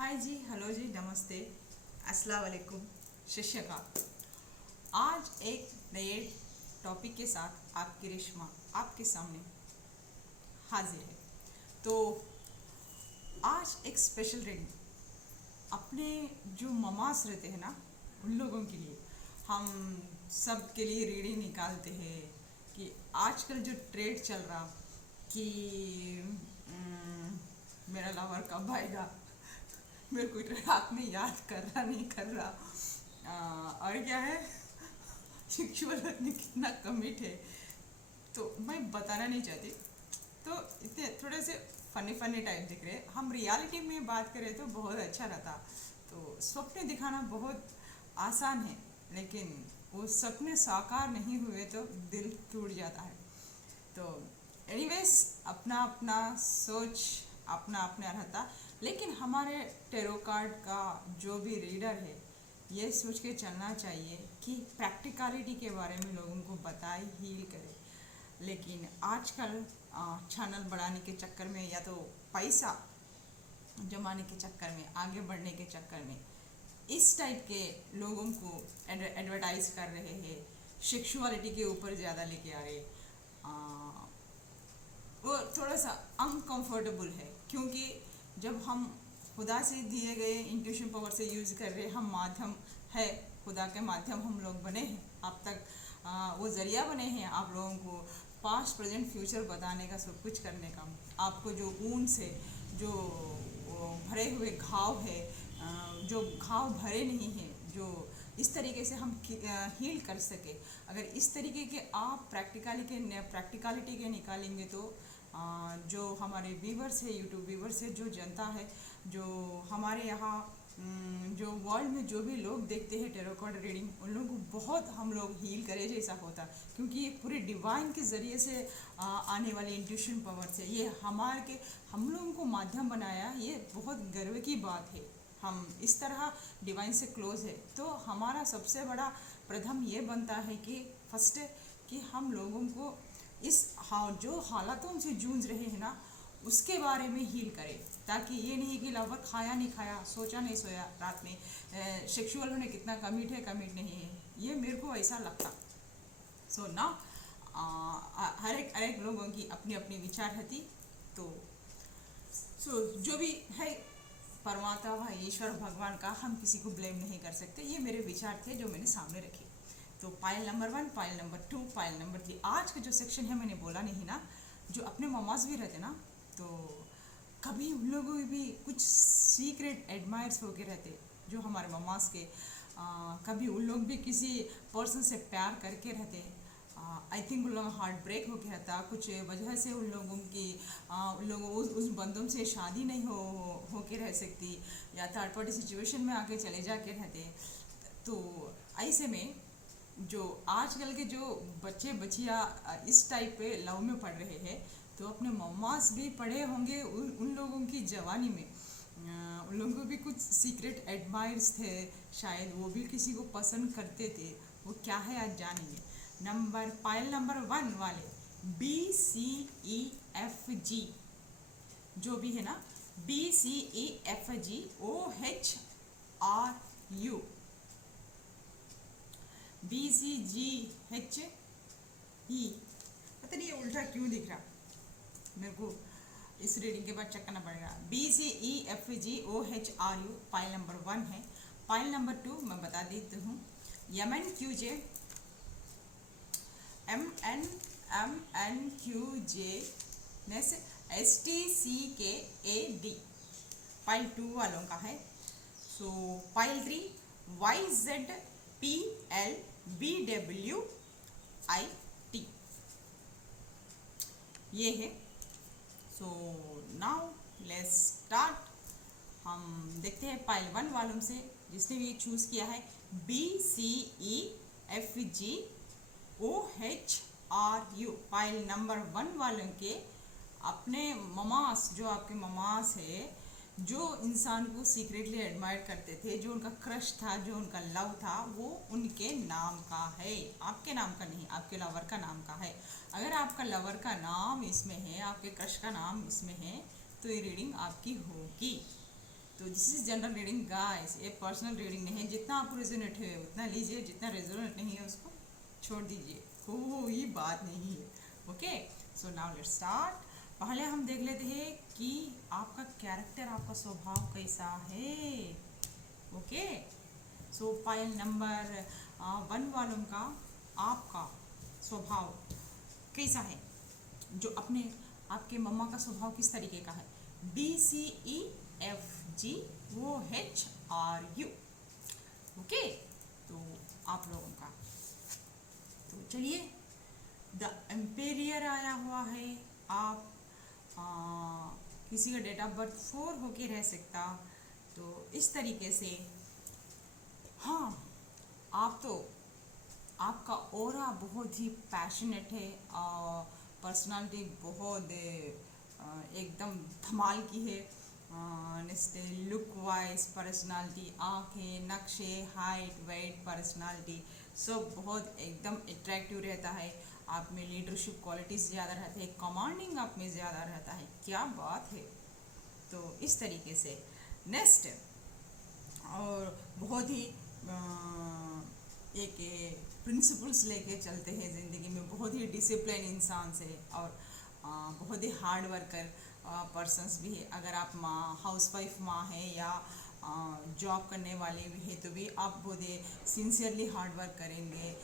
हाय ji, hello जी, नमस्ते, अस्सलाम वालेकुम, शिष्यका। आज एक नए टॉपिक के साथ आपकी रेशमा आपके सामने हाजिर है। तो आज एक स्पेशल रीडिंग अपने जो ममास रहते हैं ना, उन लोगों के लिए हम सब के लिए रीडिंग निकालते हैं कि आजकल जो ट्रेड चल रहा कि मेरा लवर कब आएगा। मेरे को रात में याद कर रहा नहीं कर रहा। और क्या है, सेक्सुअल में कितना कमिट है तो मैं बताना नहीं चाहती। तो इतने थोड़े से फनी फनी टाइप दिख रहे। हम रियलिटी में बात करें तो बहुत अच्छा रहता। तो सपने दिखाना बहुत आसान है, लेकिन वो सपने साकार नहीं हुए तो दिल टूट जाता है। तो एनीवेज, अपना अपना सोच अपना अपना रहता। लेकिन हमारे टेरो कार्ड का जो भी रीडर है, ये सोच के चलना चाहिए कि प्रैक्टिकलिटी के बारे में लोगों को बताए, हील करे। लेकिन आजकल चैनल बढ़ाने के चक्कर में या तो पैसा जमाने के चक्कर में, आगे बढ़ने के चक्कर में इस टाइप के लोगों को एडवर्टाइज कर रहे हैं, सेक्सुअलिटी के ऊपर ज़्यादा लेके आ रहे। वो थोड़ा सा अनकंफर्टेबल है, क्योंकि जब हम खुदा से दिए गए इंट्यूशन पावर से यूज़ कर रहे, हम माध्यम है, खुदा के माध्यम हम लोग बने हैं। अब तक वो ज़रिया बने हैं आप लोगों को पास्ट प्रेजेंट फ्यूचर बताने का, सब कुछ करने का। आपको जो ऊन से जो भरे हुए घाव है, जो घाव भरे नहीं हैं, जो इस तरीके से हम हील कर सके, अगर इस तरीके के आप प्रैक्टिकलिटी के निकालेंगे तो जो हमारे व्यूवर्स है, यूट्यूब व्यूवर्स है, जो जनता है, जो हमारे यहाँ जो वर्ल्ड में जो भी लोग देखते हैं टेरो कार्ड रीडिंग, उन लोगों को बहुत हम लोग हील करे जैसा होता। क्योंकि ये पूरे डिवाइन के ज़रिए से आने वाली इंट्यूशन पावर से ये हमारे के हम लोगों को माध्यम बनाया। ये बहुत गर्व की बात है। हम इस तरह डिवाइन से क्लोज है, तो हमारा सबसे बड़ा प्रथम ये बनता है कि फर्स्ट कि हम लोगों को इस जो हालातों से जूझ रहे हैं ना, उसके बारे में हील करें। ताकि ये नहीं कि लवर खाया नहीं खाया, सोचा नहीं सोया रात में, सेक्सुअल होने कितना कमिट है कमिट नहीं है, ये मेरे को ऐसा लगता। सो ना हर एक लोगों की अपनी अपनी विचार रहती। तो जो भी है परमात्मा ईश्वर भगवान का, हम किसी को ब्लेम नहीं कर सकते। ये मेरे विचार थे जो मैंने सामने रखे। तो pile number 1, pile number 2, pile number 3। आज का जो सेक्शन है, मैंने बोला नहीं ना, जो अपने ममाज भी रहते ना, तो कभी उन लोगों को भी कुछ सीक्रेट एडमायर्स होके रहते जो हमारे ममाज के। कभी उन लोग भी किसी पर्सन से प्यार करके रहते। आई थिंक उन लोगों का हार्ट ब्रेक हो गया था कुछ वजह से। उन लोगों की उन लोगों उस बंदों से शादी नहीं हो के रह सकती, या थर्ड पार्टी सिचुएशन में आके चले जाके रहते। तो ऐसे में जो आजकल के जो बच्चे बच्चियाँ इस टाइप पे लव में पढ़ रहे हैं, तो अपने मम्मास भी पढ़े होंगे उन लोगों की जवानी में। उन लोगों को भी कुछ सीक्रेट एडमायर्स थे, शायद वो भी किसी को पसंद करते थे। वो क्या है आज जानेंगे। पाइल नंबर 1 वाले BCEFG जो भी है ना, BCEFGOHRU, BCGHE, पता नहीं ये उल्टा क्यों दिख रहा, मेरे को इस रीडिंग के बाद चेक करना पड़ेगा। BCEFGOHRU पाइल नंबर 1 है। पाइल नंबर 2 मैं बता देती हूँ, MNQJ, MNQJ STCKAD पाइल 2 वालों का है। सो पाइल 3 YZPLBWIT ये है। So now let's start. हम देखते हैं पाइल 1 वालों से, जिसने भी ये चूज़ किया है BCEFGOHRU पाइल नंबर 1 वालों के अपने ममास, जो आपके ममास है, जो इंसान को सीक्रेटली एडमायर करते थे, जो उनका क्रश था, जो उनका लव था, वो उनके नाम का है, आपके नाम का नहीं, आपके लवर का नाम का है। अगर आपका लवर का नाम इसमें है, आपके क्रश का नाम इसमें है, तो ये रीडिंग आपकी होगी। तो this is general reading guys, ये पर्सनल रीडिंग नहीं है। जितना आपको रेजोनेट है उतना लीजिए, जितना रेजोनेट नहीं है उसको छोड़ दीजिए, कोई बात नहीं है। Okay, so now let's start. पहले हम देख लेते हैं कि आपका कैरेक्टर, आपका स्वभाव कैसा है। ओके, सो फाइल नंबर 1 वालों का आपका स्वभाव कैसा है, जो अपने आपके मम्मा का स्वभाव किस तरीके का है। BCEFGOHRU। ओके, तो आप लोगों का, तो चलिए, द एम्पेरियर आया हुआ है। आप किसी का डेट ऑफ बर्थ 4 होके रह सकता, तो इस तरीके से हाँ, आप तो आपका ऑरा बहुत ही पैशनेट है और पर्सनालिटी बहुत एकदम धमाल की है। नेक्स्ट लुक वाइज पर्सनालिटी, आँखें, नक्शे, हाइट, वेट, पर्सनालिटी सब बहुत एकदम अट्रैक्टिव रहता है। आप में लीडरशिप क्वालिटीज़ ज़्यादा रहते हैं, कमांडिंग आप में ज़्यादा रहता है। क्या बात है। तो इस तरीके से नेक्स्ट, और बहुत ही एक प्रिंसिपल्स लेके चलते हैं ज़िंदगी में, बहुत ही डिसिप्लिन इंसान से, और बहुत ही हार्ड वर्कर पर्सन्स भी है। अगर आप हाउसवाइफ माँ है या जॉब करने वाले भी है तो भी आप बहुत ही सिंसियरली हार्ड वर्क करेंगे।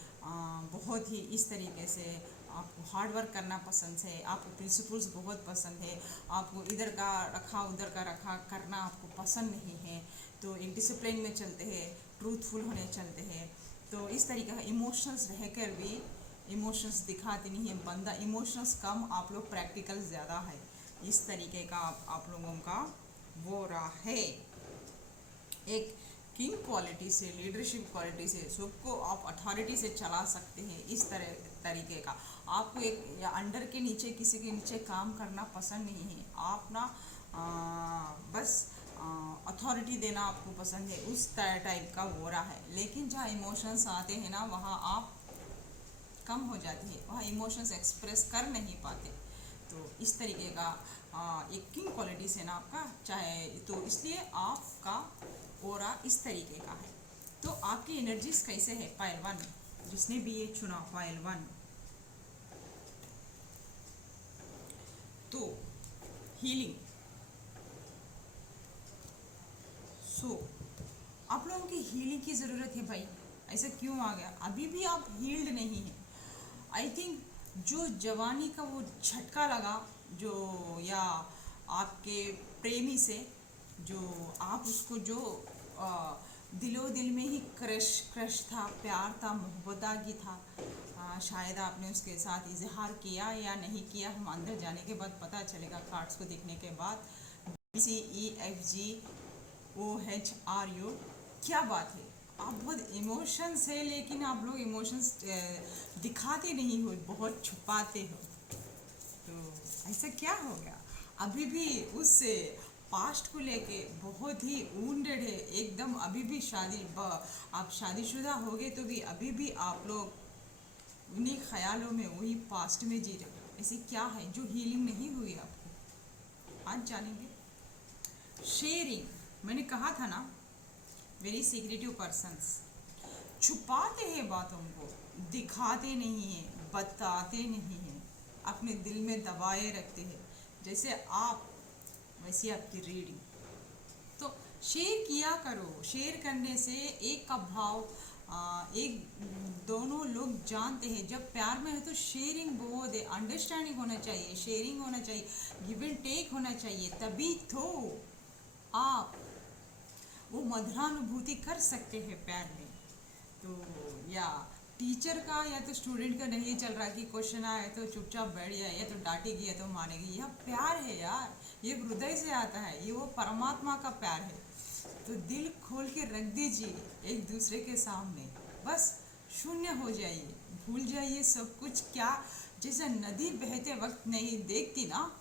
बहुत ही इस तरीके से आपको हार्ड वर्क करना पसंद है, आपको प्रिंसिपल्स बहुत पसंद है, आपको इधर का रखा उधर का रखा करना आपको पसंद नहीं है। तो एक डिसिप्लिन में चलते हैं, ट्रूथफुल होने चलते हैं। तो इस तरीके का इमोशंस रहकर भी इमोशंस दिखाते नहीं है बंदा, इमोशंस कम, आप लोग प्रैक्टिकल ज़्यादा है। इस तरीके का आप लोगों का वो रहा है। एक किंग क्वालिटी से, लीडरशिप क्वालिटी से, सबको आप अथॉरिटी से चला सकते हैं। इस तरीके का आपको एक या अंडर के नीचे किसी के नीचे काम करना पसंद नहीं है। आप ना बस अथॉरिटी देना आपको पसंद है, उस टाइप का वो रहा है। लेकिन जहाँ इमोशंस आते हैं ना, वहाँ आप कम हो जाती है, वहाँ इमोशंस एक्सप्रेस कर नहीं पाते। तो इस तरीके का एक किंग क्वालिटी से ना आपका चाहे, तो इसलिए आपका ओरा इस तरीके का है। तो आपकी एनर्जीज कैसे है पाइल 1, जिसने भी ये चुना पाइल 1, तो हीलिंग। सो आप लोगों की हीलिंग की ज़रूरत है भाई। ऐसा क्यों आ गया, अभी भी आप हील्ड नहीं हैं। आई थिंक जो जवानी का वो झटका लगा, जो या आपके प्रेमी से जो आप उसको जो दिलो दिल में ही क्रश था, प्यार था, मोहब्बत की था, शायद आपने उसके साथ इजहार किया या नहीं किया, हम अंदर जाने के बाद पता चलेगा, कार्ड्स को देखने के बाद। BCEFGOHRU। क्या बात है, आप बहुत इमोशंस है, लेकिन आप लोग इमोशंस दिखाते नहीं हो, बहुत छुपाते हो। तो ऐसा क्या हो गया, अभी भी उस पास्ट को लेके बहुत ही वुंडेड है एकदम। अभी भी आप शादीशुदा हो गए तो भी अभी भी आप लोग उन्हीं ख्यालों में, वही पास्ट में जी रहे हो। ऐसे क्या है जो हीलिंग नहीं हुई आपको, आज जानेंगे। शेयरिंग, मैंने कहा था ना, वेरी सीक्रेटिव पर्सन्स, छुपाते हैं बातों को, दिखाते नहीं हैं, बताते नहीं हैं, अपने दिल में दबाए रखते हैं। जैसे आप वैसी आपकी रीडिंग, तो शेयर किया करो। शेयर करने से एक का भाव एक दोनों लोग जानते हैं। जब प्यार में है तो शेयरिंग बहुत है, अंडरस्टैंडिंग होना चाहिए, शेयरिंग होना चाहिए, गिव एंड टेक होना चाहिए, तभी तो आप वो मधुरानुभूति कर सकते हैं प्यार में। तो या टीचर का या तो स्टूडेंट का नहीं चल रहा कि क्वेश्चन आए तो चुपचाप बैठ जाए, या तो डांटेगी या तो मानेगी। यह प्यार है यार, ये हृदय से आता है, ये वो परमात्मा का प्यार है। तो दिल खोल के रख दीजिए एक दूसरे के सामने, बस शून्य हो जाइए, भूल जाइए सब कुछ। क्या जैसे नदी बहते वक्त नहीं देखती ना,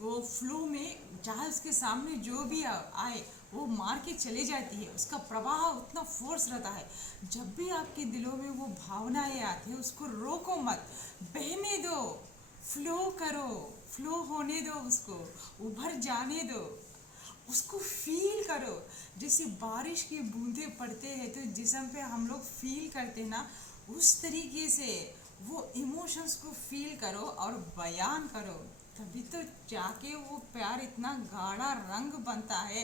वो फ्लो में चाहे उसके सामने जो भी आए वो मार के चले जाती है, उसका प्रवाह उतना फोर्स रहता है। जब भी आपके दिलों में वो भावनाएं आती है, उसको रोको मत, बहने दो, फ्लो करो, फ्लो होने दो, उसको उभर जाने दो। उसको फील करो। जैसे बारिश की बूंदें पड़ते हैं तो जिस्म पे हम लोग फील करते हैं ना, उस तरीके से वो इमोशंस को फील करो और बयान करो। तभी तो जाके वो प्यार इतना गाढ़ा रंग बनता है,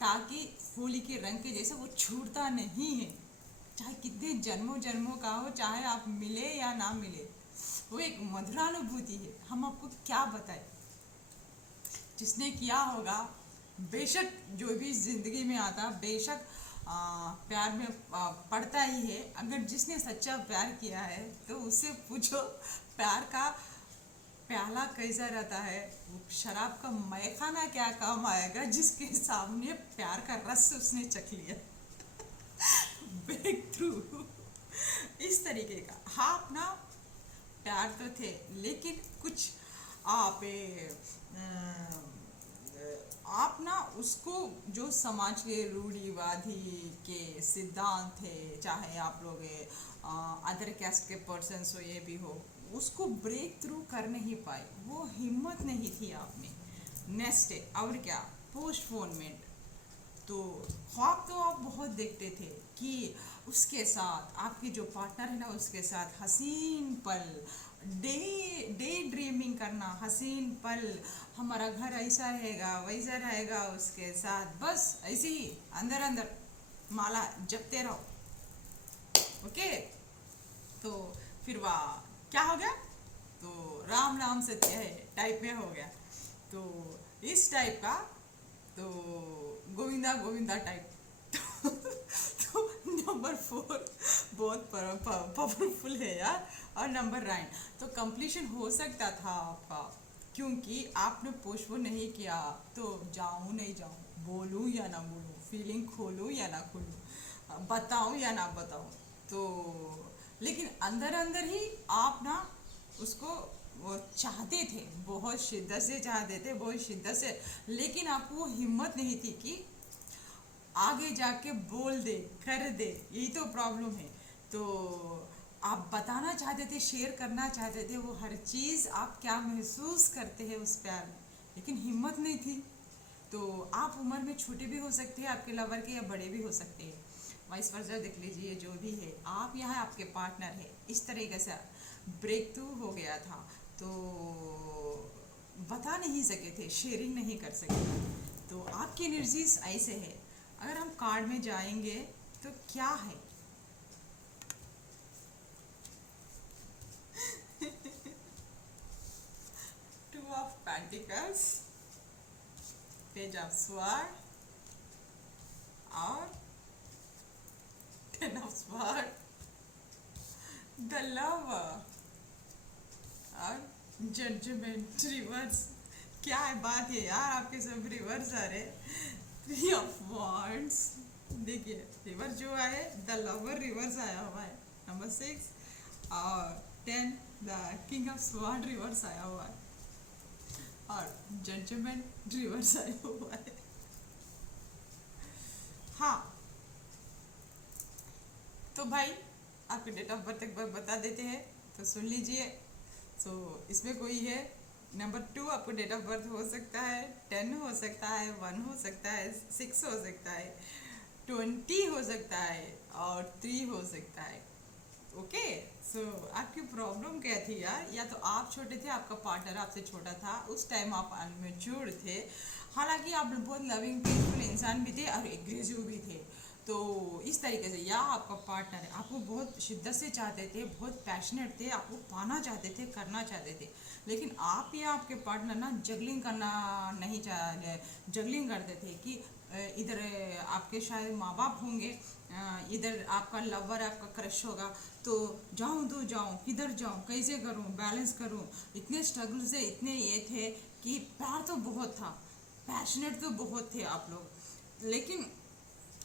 ताकि होली के रंग के जैसे वो छूटता नहीं है। चाहे कितने जन्मों जन्मों का हो, चाहे आप मिले या ना मिले, वो एक मधुरानुभूति है। हम आपको क्या बताएं, जिसने किया होगा, बेशक जो भी जिंदगी में आता, बेशक प्यार में पड़ता ही है। अगर जिसने सच्चा प्यार किया है तो उससे पूछो प्यार का प्याला कैसा रहता है। वो शराब का मैखाना क्या काम आएगा जिसके सामने प्यार का रस उसने चख लिया। ब्रेक थ्रू इस तरीके का। हाँ, अपना प्यार तो थे, लेकिन कुछ आप आप ना उसको, जो समाज के रूढ़िवादी के सिद्धांत थे, चाहे आप लोग अदर कैस्ट के पर्सन हो, ये भी हो, उसको ब्रेक थ्रू कर नहीं पाए। वो हिम्मत नहीं थी आप में। नेक्स्ट है और क्या, पोस्टपोनमेंट। तो ख्वाब तो आप बहुत देखते थे कि उसके साथ, आपके जो पार्टनर है ना, उसके साथ हसीन पल, डे डे ड्रीमिंग करना, हसीन पल, हमारा घर ऐसा रहेगा वैसा रहेगा उसके साथ, बस ऐसे ही अंदर अंदर माला जपते रहो। ओके, तो फिर वाह क्या हो गया, तो राम नाम सत्य है टाइप में हो गया। तो इस टाइप का, तो गोविंदा गोविंदा टाइप। तो नंबर 4 बहुत पावरफुल है यार। और नंबर 9, तो कंप्लीशन हो सकता था आपका, क्योंकि आपने पोस्टपोन नहीं किया। तो जाऊँ नहीं जाऊँ, बोलूँ या ना बोलूँ, फीलिंग खोलूँ या ना खोलूँ, बताऊँ या ना बताऊँ, तो लेकिन अंदर अंदर ही आप ना उसको वो चाहते थे, बहुत शिद्दत से चाहते थे, बहुत शिद्दत से, लेकिन आपको वो हिम्मत नहीं थी कि आगे जाके बोल दे, कर दे। यही तो प्रॉब्लम है। तो आप बताना चाहते थे, शेयर करना चाहते थे वो हर चीज़, आप क्या महसूस करते हैं उस प्यार में, लेकिन हिम्मत नहीं थी। तो आप उम्र में छोटे भी हो सकते हैं आपके लवर के, या बड़े भी हो सकते हैं, वाइस वर्सा देख लीजिए। जो भी है, आप यहाँ आपके पार्टनर है, इस तरीके से ब्रेक थ्रू हो गया था, तो बता नहीं सके थे, शेयरिंग नहीं कर सके थे। तो आपकी एनर्जीज ऐसे है। अगर हम कार्ड में जाएंगे तो क्या है, two of pentacles, page of sword और 10 ऑफ स्वॉर्ड, द लवर और जजमेंट रिवर्स। क्या है बात है यार, आपके सब रिवर्स आ रहे। 3 ऑफ वॉन्ड्स, देखिए रिवर्स जो आए, द लवर रिवर्स आया हुआ है, नंबर 6, और 10 the king of sword reverse आया हुआ है, और जजमेंट रिवर्स आया हुआ है। हाँ, तो भाई आपके डेट ऑफ बर्थ एक बार बता देते हैं, तो सुन लीजिए। सो इसमें कोई है, नंबर 2 आपको डेट ऑफ बर्थ हो सकता है, 10 हो सकता है, 1 हो सकता है, 6 हो सकता है, 20 हो सकता है, और 3 हो सकता है। ओके, सो आपकी प्रॉब्लम क्या थी यार, या तो आप छोटे थे, आपका पार्टनर आपसे छोटा था, उस टाइम आप अनमेच्योर थे। हालांकि आप बहुत लविंग पीसफुल इंसान भी थे और एग्रेसिव भी थे। तो इस तरीके से, या आपका पार्टनर है, आपको बहुत शिद्दत से चाहते थे, बहुत पैशनेट थे, आपको पाना चाहते थे, करना चाहते थे, लेकिन आप या आपके पार्टनर ना जगलिंग करना नहीं चाह, जगलिंग करते थे कि इधर आपके शायद माँ बाप होंगे, इधर आपका लवर, आपका क्रश होगा, तो जाऊँ तो जाऊँ, किधर जाऊँ, कैसे करूँ, बैलेंस करूँ। इतने स्ट्रगल से, इतने ये थे कि प्यार तो बहुत था, पैशनेट तो बहुत थे आप लोग, लेकिन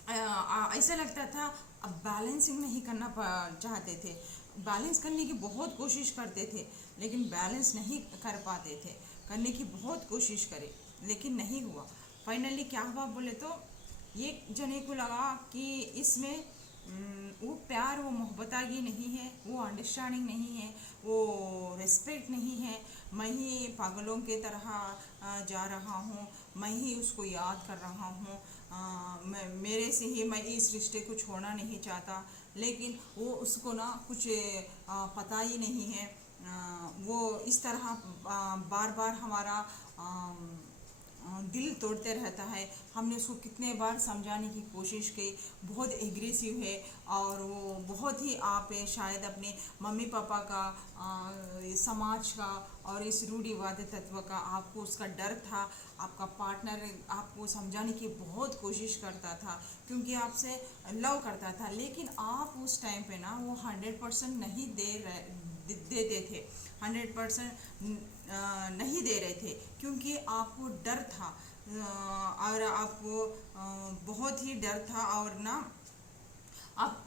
ऐसा लगता था अब बैलेंसिंग नहीं करना चाहते थे। बैलेंस करने की बहुत कोशिश करते थे, लेकिन बैलेंस नहीं कर पाते थे। करने की बहुत कोशिश करे, लेकिन नहीं हुआ। फाइनली क्या हुआ बोले तो, ये जने को लगा कि इसमें वो प्यार, वो मोहब्बत आगे नहीं है, वो अंडरस्टैंडिंग नहीं है, वो रिस्पेक्ट नहीं है। मैं ही पागलों के तरह जा रहा हूँ, मैं ही उसको याद कर रहा हूँ, मेरे से ही मैं इस रिश्ते को छोड़ना नहीं चाहता, लेकिन वो उसको ना कुछ पता ही नहीं है। वो इस तरह बार बार हमारा दिल तोड़ते रहता है। हमने उसको कितने बार समझाने की कोशिश की, बहुत एग्रेसिव है, और वो बहुत ही आप शायद अपने मम्मी पापा का, समाज का और इस रूढ़िवादी तत्व का आपको उसका डर था। आपका पार्टनर आपको समझाने की बहुत कोशिश करता था, क्योंकि आपसे लव करता था, लेकिन आप उस टाइम पे ना वो 100% नहीं देते थे, 100% नहीं दे रहे थे, क्योंकि आपको डर था, और आपको बहुत ही डर था। और ना आप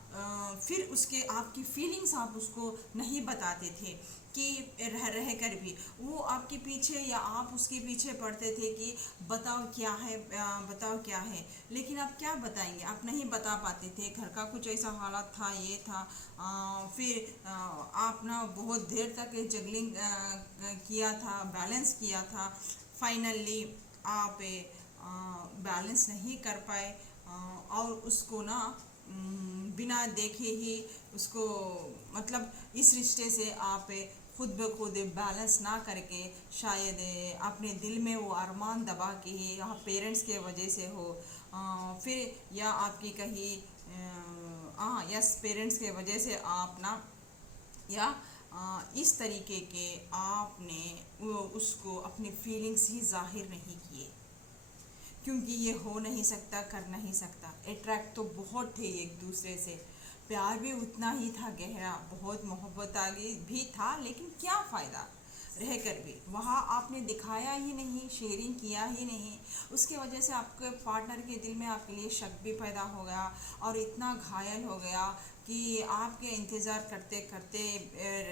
फिर उसके आपकी फीलिंग्स आप उसको नहीं बताते थे, कि रह कर भी वो आपके पीछे या आप उसके पीछे पड़ते थे कि बताओ क्या है, बताओ क्या है, लेकिन आप क्या बताएंगे, आप नहीं बता पाते थे। घर का कुछ ऐसा हालात था, ये था। फिर आप ना बहुत देर तक जगलिंग किया था, बैलेंस किया था। फाइनली आप बैलेंस नहीं कर पाए, और उसको ना बिना देखे ही उसको, मतलब इस रिश्ते से आप खुद ब खुद बैलेंस ना करके, शायद अपने दिल में वो अरमान दबा के ही, या पेरेंट्स के वजह से हो, फिर या आपकी कहीं यस पेरेंट्स के वजह से आप ना, या इस तरीके के आपने उसको अपनी फीलिंग्स ही जाहिर नहीं किए, क्योंकि ये हो नहीं सकता, कर नहीं सकता। अट्रैक्ट तो बहुत थे एक दूसरे से, प्यार भी उतना ही था गहरा, बहुत मोहब्बत आगे भी था, लेकिन क्या फ़ायदा रह कर भी, वहाँ आपने दिखाया ही नहीं, शेयरिंग किया ही नहीं। उसके वजह से आपके पार्टनर के दिल में आपके लिए शक भी पैदा हो गया, और इतना घायल हो गया कि आपके इंतज़ार करते करते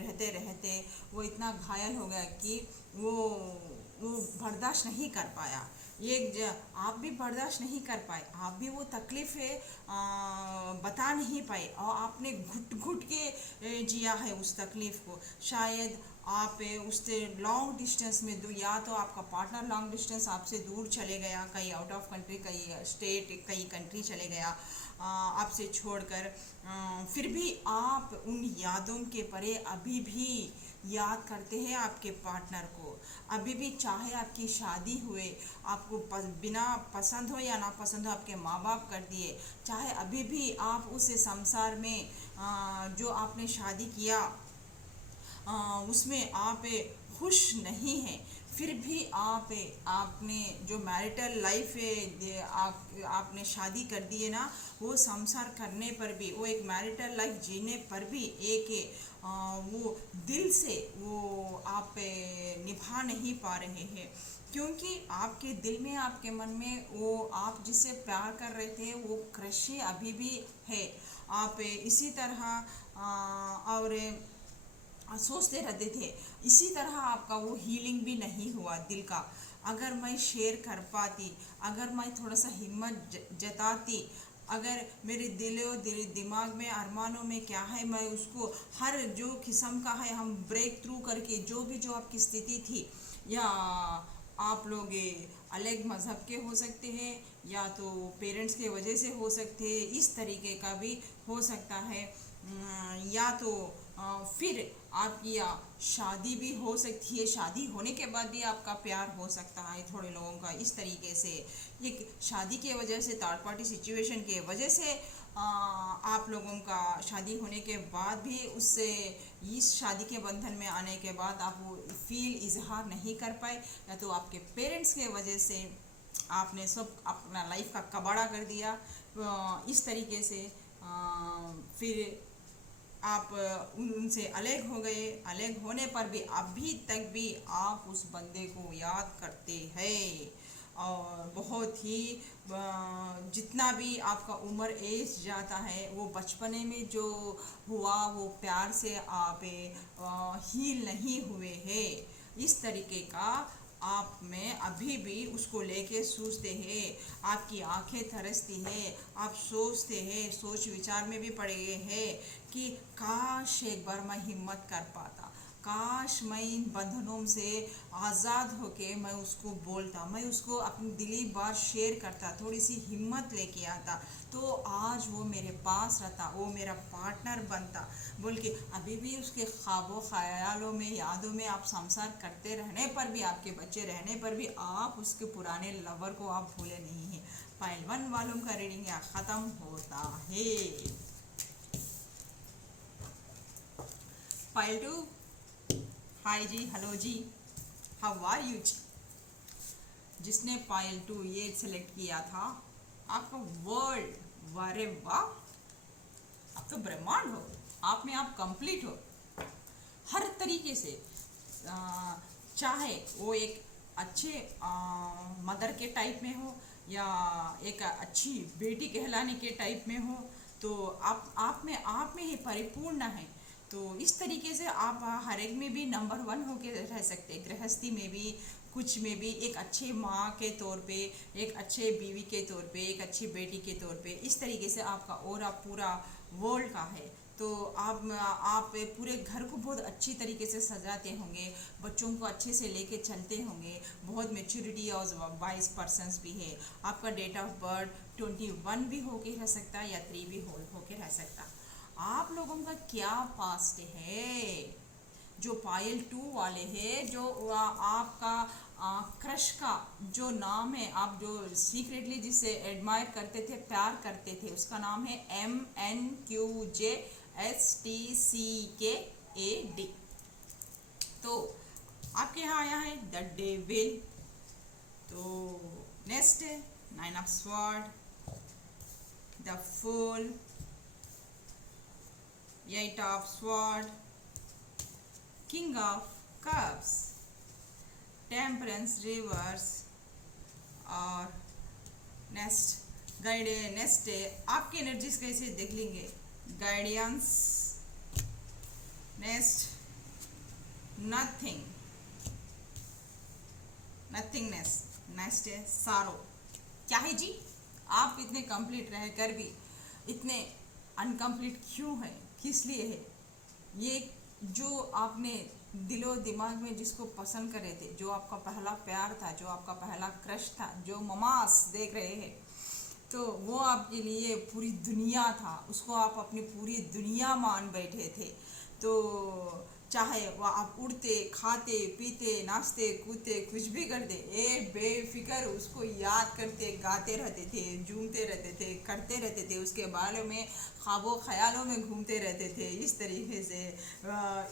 रहते रहते वो इतना घायल हो गया कि वो बर्दाश्त नहीं कर पाया। आप भी बर्दाश्त नहीं कर पाए, आप भी वो तकलीफ़ है बता नहीं पाए, और आपने घुट घुट के जिया है उस तकलीफ़ को। शायद आप उससे लॉन्ग डिस्टेंस में या तो आपका पार्टनर लॉन्ग डिस्टेंस आपसे दूर चले गया, कहीं आउट ऑफ कंट्री, कहीं स्टेट, कहीं कंट्री चले गया आपसे छोड़कर, फिर भी आप उन यादों के परे अभी भी याद करते हैं आपके पार्टनर को। अभी भी चाहे आपकी शादी हुए, आपको बिना पसंद हो या ना पसंद हो, आपके माँ बाप कर दिए, चाहे अभी भी आप उस संसार में जो आपने शादी किया उसमें आप खुश नहीं हैं, फिर भी आपने जो मैरिटल लाइफ है, आपने शादी कर दी है ना, वो संसार करने पर भी, वो एक मैरिटल लाइफ जीने पर भी एक वो दिल से वो आप निभा नहीं पा रहे हैं, क्योंकि आपके दिल में, आपके मन में वो आप जिससे प्यार कर रहे थे वो क्रश अभी भी है। आप इसी तरह और सोचते रहते थे, इसी तरह आपका वो हीलिंग भी नहीं हुआ दिल का। अगर मैं शेयर कर पाती, अगर मैं थोड़ा सा हिम्मत जताती, अगर मेरे दिमाग में, अरमानों में क्या है, मैं उसको हर जो किस्म का है हम ब्रेक थ्रू करके, जो आपकी स्थिति थी, या आप लोग अलग मज़हब के हो सकते हैं, या तो पेरेंट्स के वजह से हो सकते हैं, इस तरीके का भी हो सकता है, या तो फिर आपकी या शादी भी हो सकती है, शादी होने के बाद भी आपका प्यार हो सकता है थोड़े लोगों का, इस तरीके से एक शादी के वजह से, थर्ड पार्टी सिचुएशन के वजह से आप लोगों का शादी होने के बाद भी उससे, इस शादी के बंधन में आने के बाद आप वो फील इजहार नहीं कर पाए, या तो आपके पेरेंट्स के वजह से आपने सब अपना लाइफ का कबाड़ा कर दिया, इस तरीके से फिर आप उनसे अलग हो गए। अलग होने पर भी अभी तक भी आप उस बंदे को याद करते हैं, और बहुत ही जितना भी आपका उम्र एज जाता है, वो बचपने में जो हुआ वो प्यार से आप हील नहीं हुए हैं, इस तरीके का आप में अभी भी उसको लेके सोचते हैं, आपकी आंखें तरसती है, आप सोचते हैं, सोच विचार में भी पड़े हैं कि काश एक बार मैं हिम्मत कर पाता, काश मैं इन बंधनों से आज़ाद होके मैं उसको बोलता, मैं उसको अपनी दिली बात शेयर करता, थोड़ी सी हिम्मत लेके आता, तो आज वो मेरे पास रहता, वो मेरा पार्टनर बनता बोल के। अभी भी उसके ख्वाबों ख्यालों में, यादों में आप संसार करते रहने पर भी, आपके बच्चे रहने पर भी आप उसके पुराने लवर को आप भूले नहीं हैं। पाइल 1 वालों का रीडिंग यहाँ ख़त्म होता है। Pile 2, hi ji, hello ji, how are you ji. जिसने पाइल 2 ये सेलेक्ट किया था, आपका वर्ल्ड, वारे वाह, आप तो ब्रह्मांड हो, आप में आप कंप्लीट हो हर तरीके से। चाहे वो एक अच्छे मदर के टाइप में हो या एक अच्छी बेटी कहलाने के टाइप में हो, तो आप में ही परिपूर्ण है। तो इस तरीके से आप हर एक में भी नंबर 1 होके रह सकते, गृहस्थी में भी, कुछ में भी, एक अच्छे माँ के तौर पे, एक अच्छे बीवी के तौर पे, एक अच्छी बेटी के तौर पे। इस तरीके से आपका ऑरा पूरा वर्ल्ड का है। तो आप पूरे घर को बहुत अच्छी तरीके से सजाते होंगे, बच्चों को अच्छे से लेके चलते होंगे, बहुत मेच्योरिटी और वाइज पर्सन्स भी है। आपका डेट ऑफ बर्थ 21 भी होके रह सकता है या 3 भी होके रह सकता। आप लोगों का क्या पास्ट है? जो पायल 2 वाले हैं, जो आपका क्रश का जो नाम है, आप जो सीक्रेटली जिसे एडमायर करते थे, प्यार करते थे, उसका नाम है MNQJSTCKAD। तो आपके यहाँ आया है द डेविल। तो नेक्स्ट है 9 of sword, the fool, 8 of sword, king of cups, temperance reverse, और नेक्स्ट आपकी एनर्जीज कैसे देख लेंगे। गाइडियंस, नेक्स्ट नथिंगनेस, नेक्स्ट है सारो। क्या है जी? आप इतने कंप्लीट रह कर भी इतने अनकम्प्लीट क्यों है? किस लिए है? ये जो आपने दिलो दिमाग में जिसको पसंद करे थे, जो आपका पहला प्यार था, जो आपका पहला क्रश था, जो ममास देख रहे हैं, तो वो आपके लिए पूरी दुनिया था, उसको आप अपनी पूरी दुनिया मान बैठे थे। तो चाहे वह आप उड़ते, खाते, पीते, नाचते, कूदते, कुछ भी करते, बेफिक्र उसको याद करते, गाते रहते थे, झूमते रहते थे, करते रहते थे, उसके बारे में ख्वाबों ख्यालों में घूमते रहते थे। इस तरीके से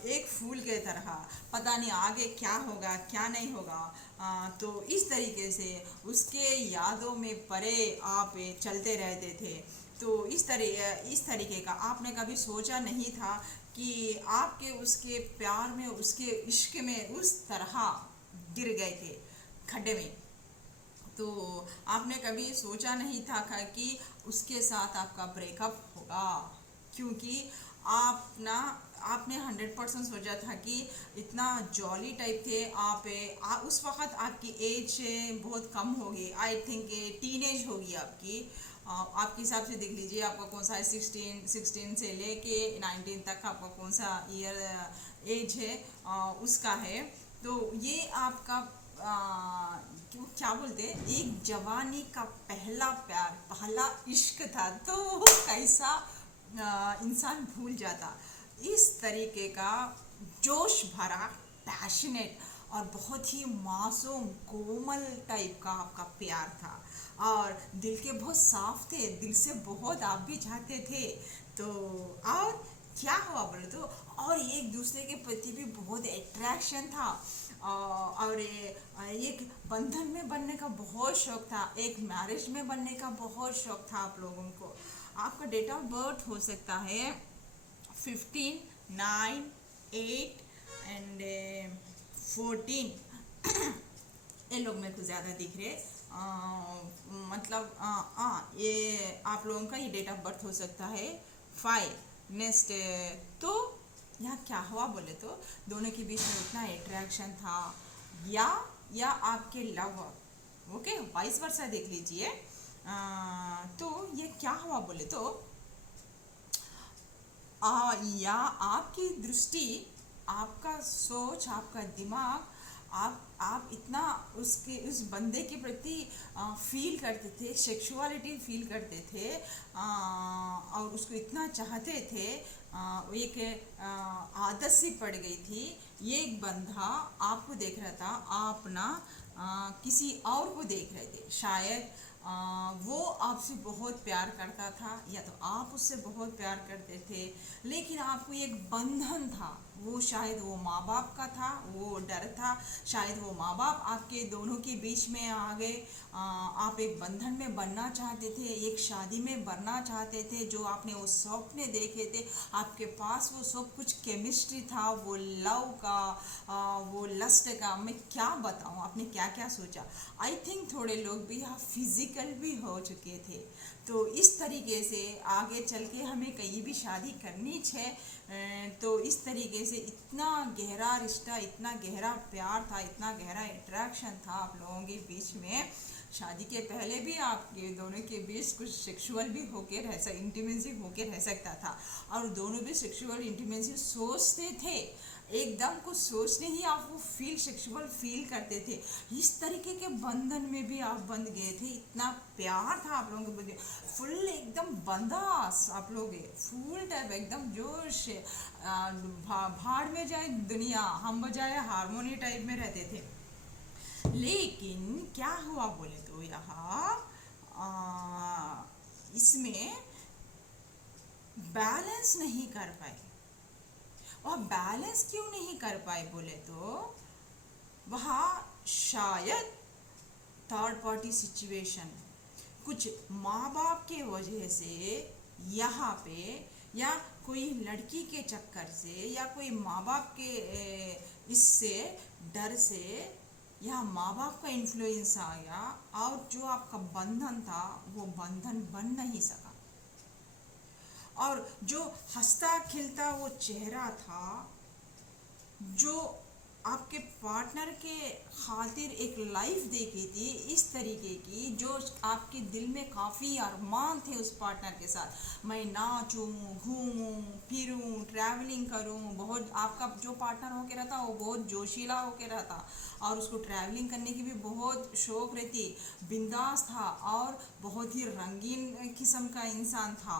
एक फूल के तरह, पता नहीं आगे क्या होगा क्या नहीं होगा। तो इस तरीके से उसके यादों में परे आप चलते रहते थे। तो इस तरीके का आपने कभी सोचा नहीं था कि आपके उसके प्यार में, उसके इश्क में उस तरह गिर गए थे खड्डे में। तो आपने कभी सोचा नहीं था कि उसके साथ आपका ब्रेकअप होगा, क्योंकि आपने 100% सोचा था कि इतना जॉली टाइप थे आप। उस वक़्त आपकी एज बहुत कम होगी, आई थिंक टीनेज होगी आपकी। आपके हिसाब से देख लीजिए आपका कौन सा है, 16 से लेके 19 तक आपका कौन सा ईयर एज है, उसका है। तो ये आपका क्या बोलते हैं, एक जवानी का पहला प्यार, पहला इश्क था। तो कैसा इंसान भूल जाता। इस तरीके का जोश भरा, पैशनेट और बहुत ही मासूम कोमल टाइप का आपका प्यार था, और दिल के बहुत साफ थे, दिल से बहुत आप भी चाहते थे। तो और क्या हुआ बोले तो, और एक दूसरे के प्रति भी बहुत अट्रैक्शन था, और एक बंधन में बनने का बहुत शौक था, एक मैरिज में बनने का बहुत शौक था आप लोगों को। आपका डेट ऑफ बर्थ हो सकता है 15, 9, 8 एंड 14। ये लोग मेरे को ज़्यादा दिख रहे, मतलब ये आप लोगों का ये डेट ऑफ बर्थ हो सकता है 5। नेक्स्ट तो यहाँ क्या हुआ बोले तो, दोनों के बीच में इतना अट्रैक्शन था, या आपके लवर, ओके, वाइस वर्सा देख लीजिए। तो ये क्या हुआ बोले तो, या आपकी दृष्टि आपका सोच, आपका दिमाग, आप इतना उसके उस बंदे के प्रति फील करते थे, सेक्सुअलिटी फील करते थे, और उसको इतना चाहते थे, एक आदत सी पड़ गई थी। ये एक बंदा आपको देख रहा था, आप ना किसी और को देख रहे थे, शायद वो आपसे बहुत प्यार करता था या तो आप उससे बहुत प्यार करते थे, लेकिन आपको एक बंधन था। वो शायद वो माँ बाप का था, वो डर था, शायद वो माँ बाप आपके दोनों के बीच में आ गए। आप एक बंधन में बनना चाहते थे, एक शादी में बनना चाहते थे, जो आपने वो सपने देखे थे, आपके पास वो सब कुछ केमिस्ट्री था, वो लव का, वो लस्ट का, मैं क्या बताऊँ आपने क्या क्या सोचा। आई थिंक थोड़े लोग भी यहाँ फिजिकल भी हो चुके थे। तो इस तरीके से आगे चल के हमें कहीं भी शादी करनी है, तो इस तरीके से इतना गहरा रिश्ता, इतना गहरा प्यार था, इतना गहरा अट्रैक्शन था आप लोगों के बीच में। शादी के पहले भी आपके दोनों के बीच कुछ सेक्सुअल भी होके रह इंटीमेसी होके रह सकता था, और दोनों भी सेक्सुअल इंटीमेसी सोचते थे, एकदम कुछ सोचने ही आप वो सेक्सुअल फील करते थे। इस तरीके के बंधन में भी आप बंध गए थे, इतना प्यार था आप लोगों के बंधे, फुल एकदम बंदास आप लोग, फुल टाइप एकदम जोश से भाड़ में जाए दुनिया, हम बजाए हारमोनी टाइप में रहते थे। लेकिन क्या हुआ बोले तो यहाँ इसमें बैलेंस नहीं कर पाए। और बैलेंस क्यों नहीं कर पाए बोले तो वहाँ शायद थर्ड पार्टी सिचुएशन, कुछ माँ बाप के वजह से यहाँ पे, या कोई लड़की के चक्कर से, या कोई माँ बाप के इससे डर से, या माँ बाप का इन्फ्लुएंस आया, और जो आपका बंधन था वो बंधन बन नहीं सका। और जो हंसता खिलता वो चेहरा था, जो आपके पार्टनर के खातिर एक लाइफ देखी थी इस तरीके की, जो आपके दिल में काफ़ी अरमान थे उस पार्टनर के साथ, मैं नाचूं, घूमूं, फिरूं, ट्रैवलिंग करूं, बहुत आपका जो पार्टनर होके रहता वो बहुत जोशीला होके रहता, और उसको ट्रैवलिंग करने की भी बहुत शौक रहती, बिंदास था, और बहुत ही रंगीन किस्म का इंसान था,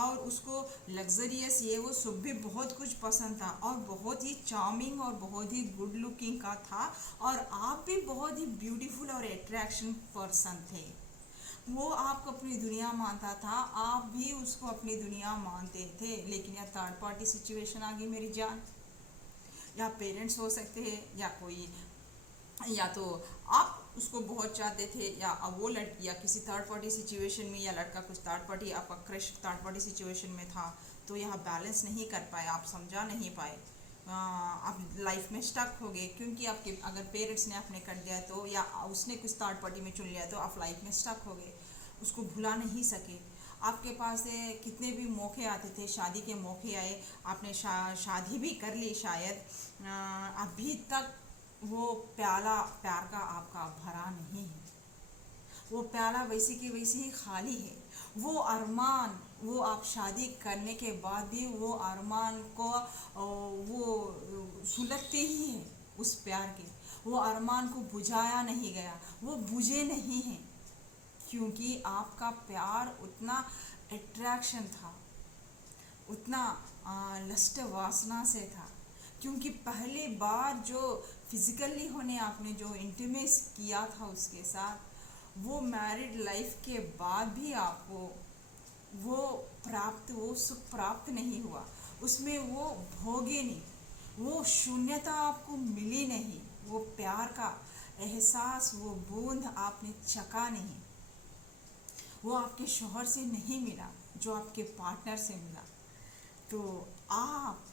और उसको लग्जरियस ये वो सब भी बहुत कुछ पसंद था, और बहुत ही चार्मिंग और बहुत ही गुड लुकिंग का था, और आप भी बहुत ही ब्यूटीफुल और अट्रैक्शन पर्सन थे। वो आपको अपनी दुनिया मानता था, आप भी उसको अपनी दुनिया मानते थे। लेकिन यह थर्ड पार्टी सिचुएशन आ गई मेरी जान, या पेरेंट्स हो सकते हैं, या कोई, या तो आप उसको बहुत चाहते थे, या अब वो लड़की या किसी थर्ड पार्टी सिचुएशन में, या लड़का कुछ थर्ड पार्टी, आपका क्रश थर्ड पार्टी सिचुएशन में था, तो यह बैलेंस नहीं कर पाए, आप समझा नहीं पाए, आप लाइफ में स्टक हो गए, क्योंकि आपके अगर पेरेंट्स ने आपने कर दिया तो, या उसने कुछ थर्ड पार्टी में चुन लिया, तो आप लाइफ में स्टक हो गए, उसको भुला नहीं सके। आपके पास कितने भी मौके आते थे, शादी के मौके आए, आपने शादी भी कर ली शायद, अभी तक वो प्यार का आपका भरा नहीं है, वो प्याला वैसे की वैसे ही खाली है। वो अरमान, वो आप शादी करने के बाद भी वो अरमान को वो सुलगते ही है उस प्यार के, वो अरमान को बुझाया नहीं गया, वो बुझे नहीं हैं, क्योंकि आपका प्यार उतना अट्रैक्शन था, उतना लस्ट वासना से था, क्योंकि पहले बार जो फिजिकली होने आपने जो इंटीमेट किया था उसके साथ, वो मैरिड लाइफ के बाद भी आपको वो सुख प्राप्त नहीं हुआ, उसमें वो भोगे नहीं, वो शून्यता आपको मिली नहीं, वो प्यार का एहसास, वो बूंद आपने चखा नहीं, वो आपके शौहर से नहीं मिला जो आपके पार्टनर से मिला। तो आप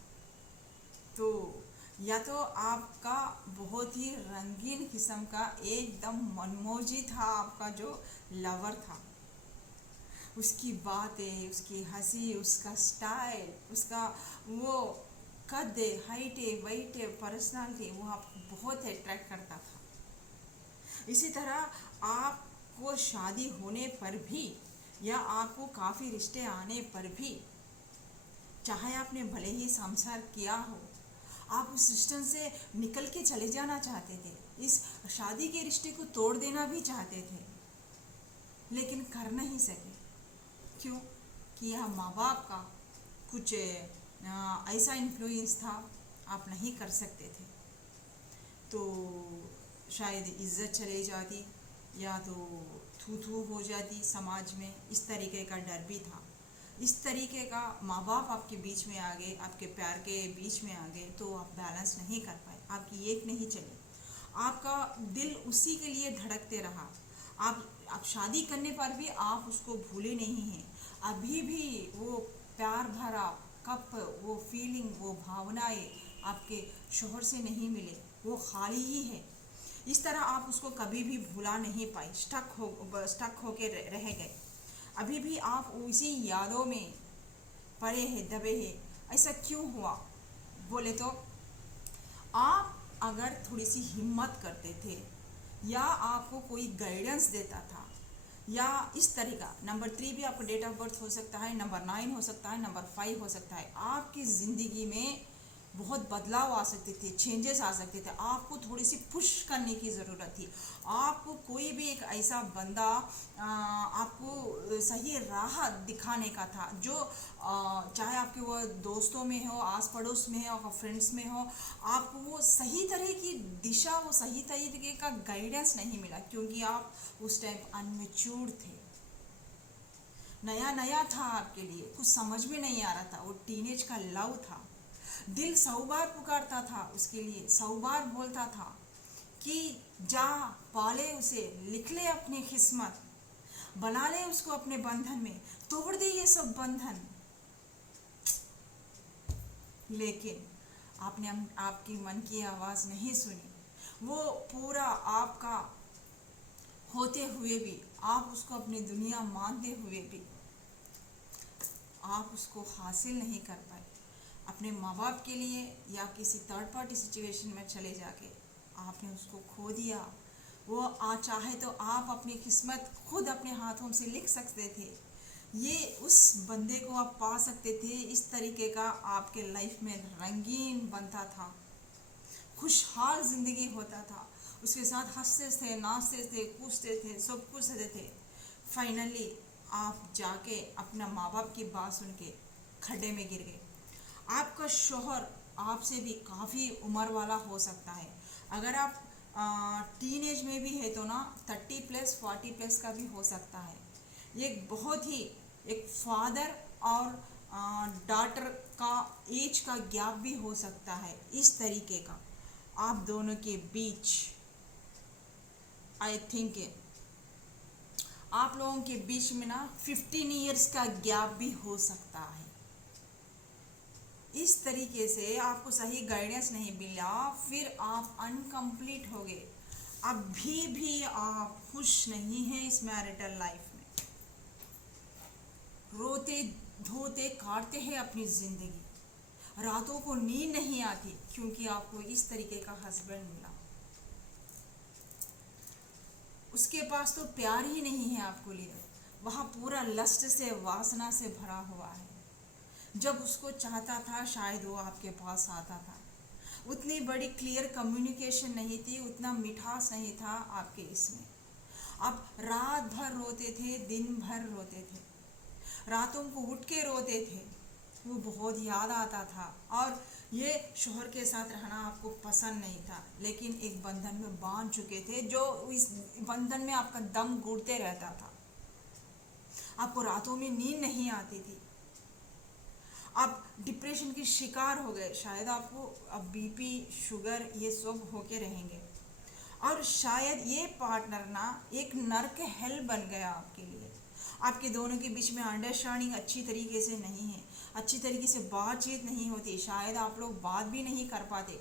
तो या तो आपका बहुत ही रंगीन किस्म का एकदम मनमोजी था आपका जो लवर था, उसकी बातें, उसकी हंसी, उसका स्टाइल, उसका वो कद, हाइट, वेट, पर्सनालिटी, वो आपको बहुत अट्रैक्ट करता था। इसी तरह आपको शादी होने पर भी, या आपको काफ़ी रिश्ते आने पर भी, चाहे आपने भले ही संसार किया हो, आप उस सिस्टम से निकल के चले जाना चाहते थे, इस शादी के रिश्ते को तोड़ देना भी चाहते थे, लेकिन कर नहीं सके। क्यों? कि यह माँ बाप का कुछ ऐसा इन्फ्लुएंस था, आप नहीं कर सकते थे। तो शायद इज्जत चली जाती, या तो थू थू हो जाती समाज में, इस तरीके का डर भी था। इस तरीके का माँ बाप आपके बीच में आ गए, आपके प्यार के बीच में आ गए, तो आप बैलेंस नहीं कर पाए, आपकी एक नहीं चली, आपका दिल उसी के लिए धड़कते रहा। आप शादी करने पर भी आप उसको भूले नहीं हैं, अभी भी वो प्यार भरा कप, वो फीलिंग, वो भावनाएं आपके शोहर से नहीं मिले, वो खाली ही है। इस तरह आप उसको कभी भी भुला नहीं पाए, स्टक होके रह गए। अभी भी आप उसी यादों में पड़े हैं, दबे हैं। ऐसा क्यों हुआ बोले तो, आप अगर थोड़ी सी हिम्मत करते थे, या आपको कोई गाइडेंस देता था, या इस तरीका, नंबर 3 भी आपका डेट ऑफ बर्थ हो सकता है, नंबर 9 हो सकता है, नंबर 5 हो सकता है, आपकी ज़िंदगी में बहुत बदलाव आ सकते थे, चेंजेस आ सकते थे। आपको थोड़ी सी पुश करने की ज़रूरत थी। आपको कोई भी एक ऐसा बंदा आपको सही राह दिखाने का था, जो चाहे आपके वो दोस्तों में हो, आस पड़ोस में हो, फ्रेंड्स में हो, आपको वो सही तरह की दिशा, वो सही तरीके का गाइडेंस नहीं मिला, क्योंकि आप उस टाइम अनमेच्योर थे, नया नया था आपके लिए, कुछ समझ में नहीं आ रहा था। वो टीनेज का लव था, दिल 100 बार पुकारता था उसके लिए, 100 बार बोलता था कि जा पाले उसे, लिख ले अपनी किस्मत, बना ले उसको अपने बंधन में, तोड़ दे ये सब बंधन। लेकिन आपने आपकी मन की आवाज़ नहीं सुनी। वो पूरा आपका होते हुए भी, आप उसको अपनी दुनिया मानते हुए भी, आप उसको हासिल नहीं कर पाए। अपने माँ बाप के लिए या किसी थर्ड पार्टी सिचुएशन में चले जाके आपने उसको खो दिया। वो चाहे तो आप अपनी किस्मत खुद अपने हाथों से लिख सकते थे, ये उस बंदे को आप पा सकते थे। इस तरीके का आपके लाइफ में रंगीन बनता था, खुशहाल ज़िंदगी होता था, उसके साथ हंसते थे, नाचते थे, कूदते थे, सब कुछ करते थे। फाइनली आप जाके अपना माँ बाप की बात सुन के खड्डे में गिर गए। आपका शौहर आपसे भी काफ़ी उम्र वाला हो सकता है, अगर आप टीन एज में भी है तो ना 30+ 40+ का भी हो सकता है। ये बहुत ही एक फादर और डॉटर का एज का गैप भी हो सकता है। इस तरीके का आप दोनों के बीच, आई थिंक आप लोगों के बीच में ना 15 ईयर्स का गैप भी हो सकता है। इस तरीके से आपको सही गाइडेंस नहीं मिला, फिर आप अनकम्प्लीट हो गए। अभी भी आप खुश नहीं हैं इस मैरिटल लाइफ में, रोते धोते काटते हैं अपनी ज़िंदगी, रातों को नींद नहीं आती क्योंकि आपको इस तरीके का हस्बैंड मिला। उसके पास तो प्यार ही नहीं है आपको लिए, वहाँ पूरा लस्ट से, वासना से भरा हुआ है। जब उसको चाहता था शायद वो आपके पास आता था। उतनी बड़ी क्लियर कम्युनिकेशन नहीं थी, उतना मिठास नहीं था आपके इसमें। आप रात भर रोते थे, दिन भर रोते थे, रातों को उठ के रोते थे, वो बहुत याद आता था। और ये शोहर के साथ रहना आपको पसंद नहीं था, लेकिन एक बंधन में बांध चुके थे, जो इस बंधन में आपका दम घुटते रहता था। आपको रातों में नींद नहीं आती थी, आप डिप्रेशन के शिकार हो गए। शायद आपको अब बीपी, शुगर ये सब होके रहेंगे, और शायद ये पार्टनर ना एक नर्क हेल बन गया आपके लिए। आपके दोनों के बीच में अंडरस्टैंडिंग अच्छी तरीके से नहीं है, अच्छी तरीके से बातचीत नहीं होती, शायद आप लोग बात भी नहीं कर पाते।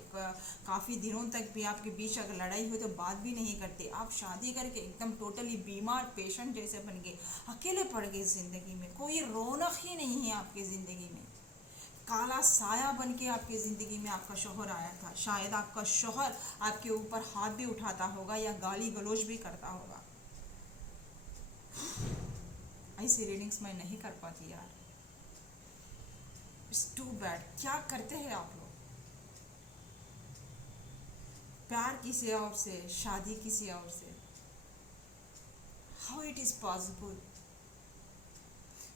काफ़ी दिनों तक भी आपके बीच अगर लड़ाई हुई तो बात भी नहीं करते। आप शादी करके एकदम टोटली बीमार पेशेंट जैसे बन गए, अकेले पड़ गए ज़िंदगी में, कोई रौनक ही नहीं है आपकी ज़िंदगी में। काला साया बन के आपकी ज़िंदगी में आपका शौहर आया था। शायद आपका शौहर आपके ऊपर हाथ भी उठाता होगा या गाली गलौज भी करता होगा। ऐसी रीडिंग्स मैं नहीं कर पाती यार, इट्स टू बैड। क्या करते हैं आप लोग? प्यार किसी और से, शादी किसी और से, हाउ इट इज़ पॉसिबल।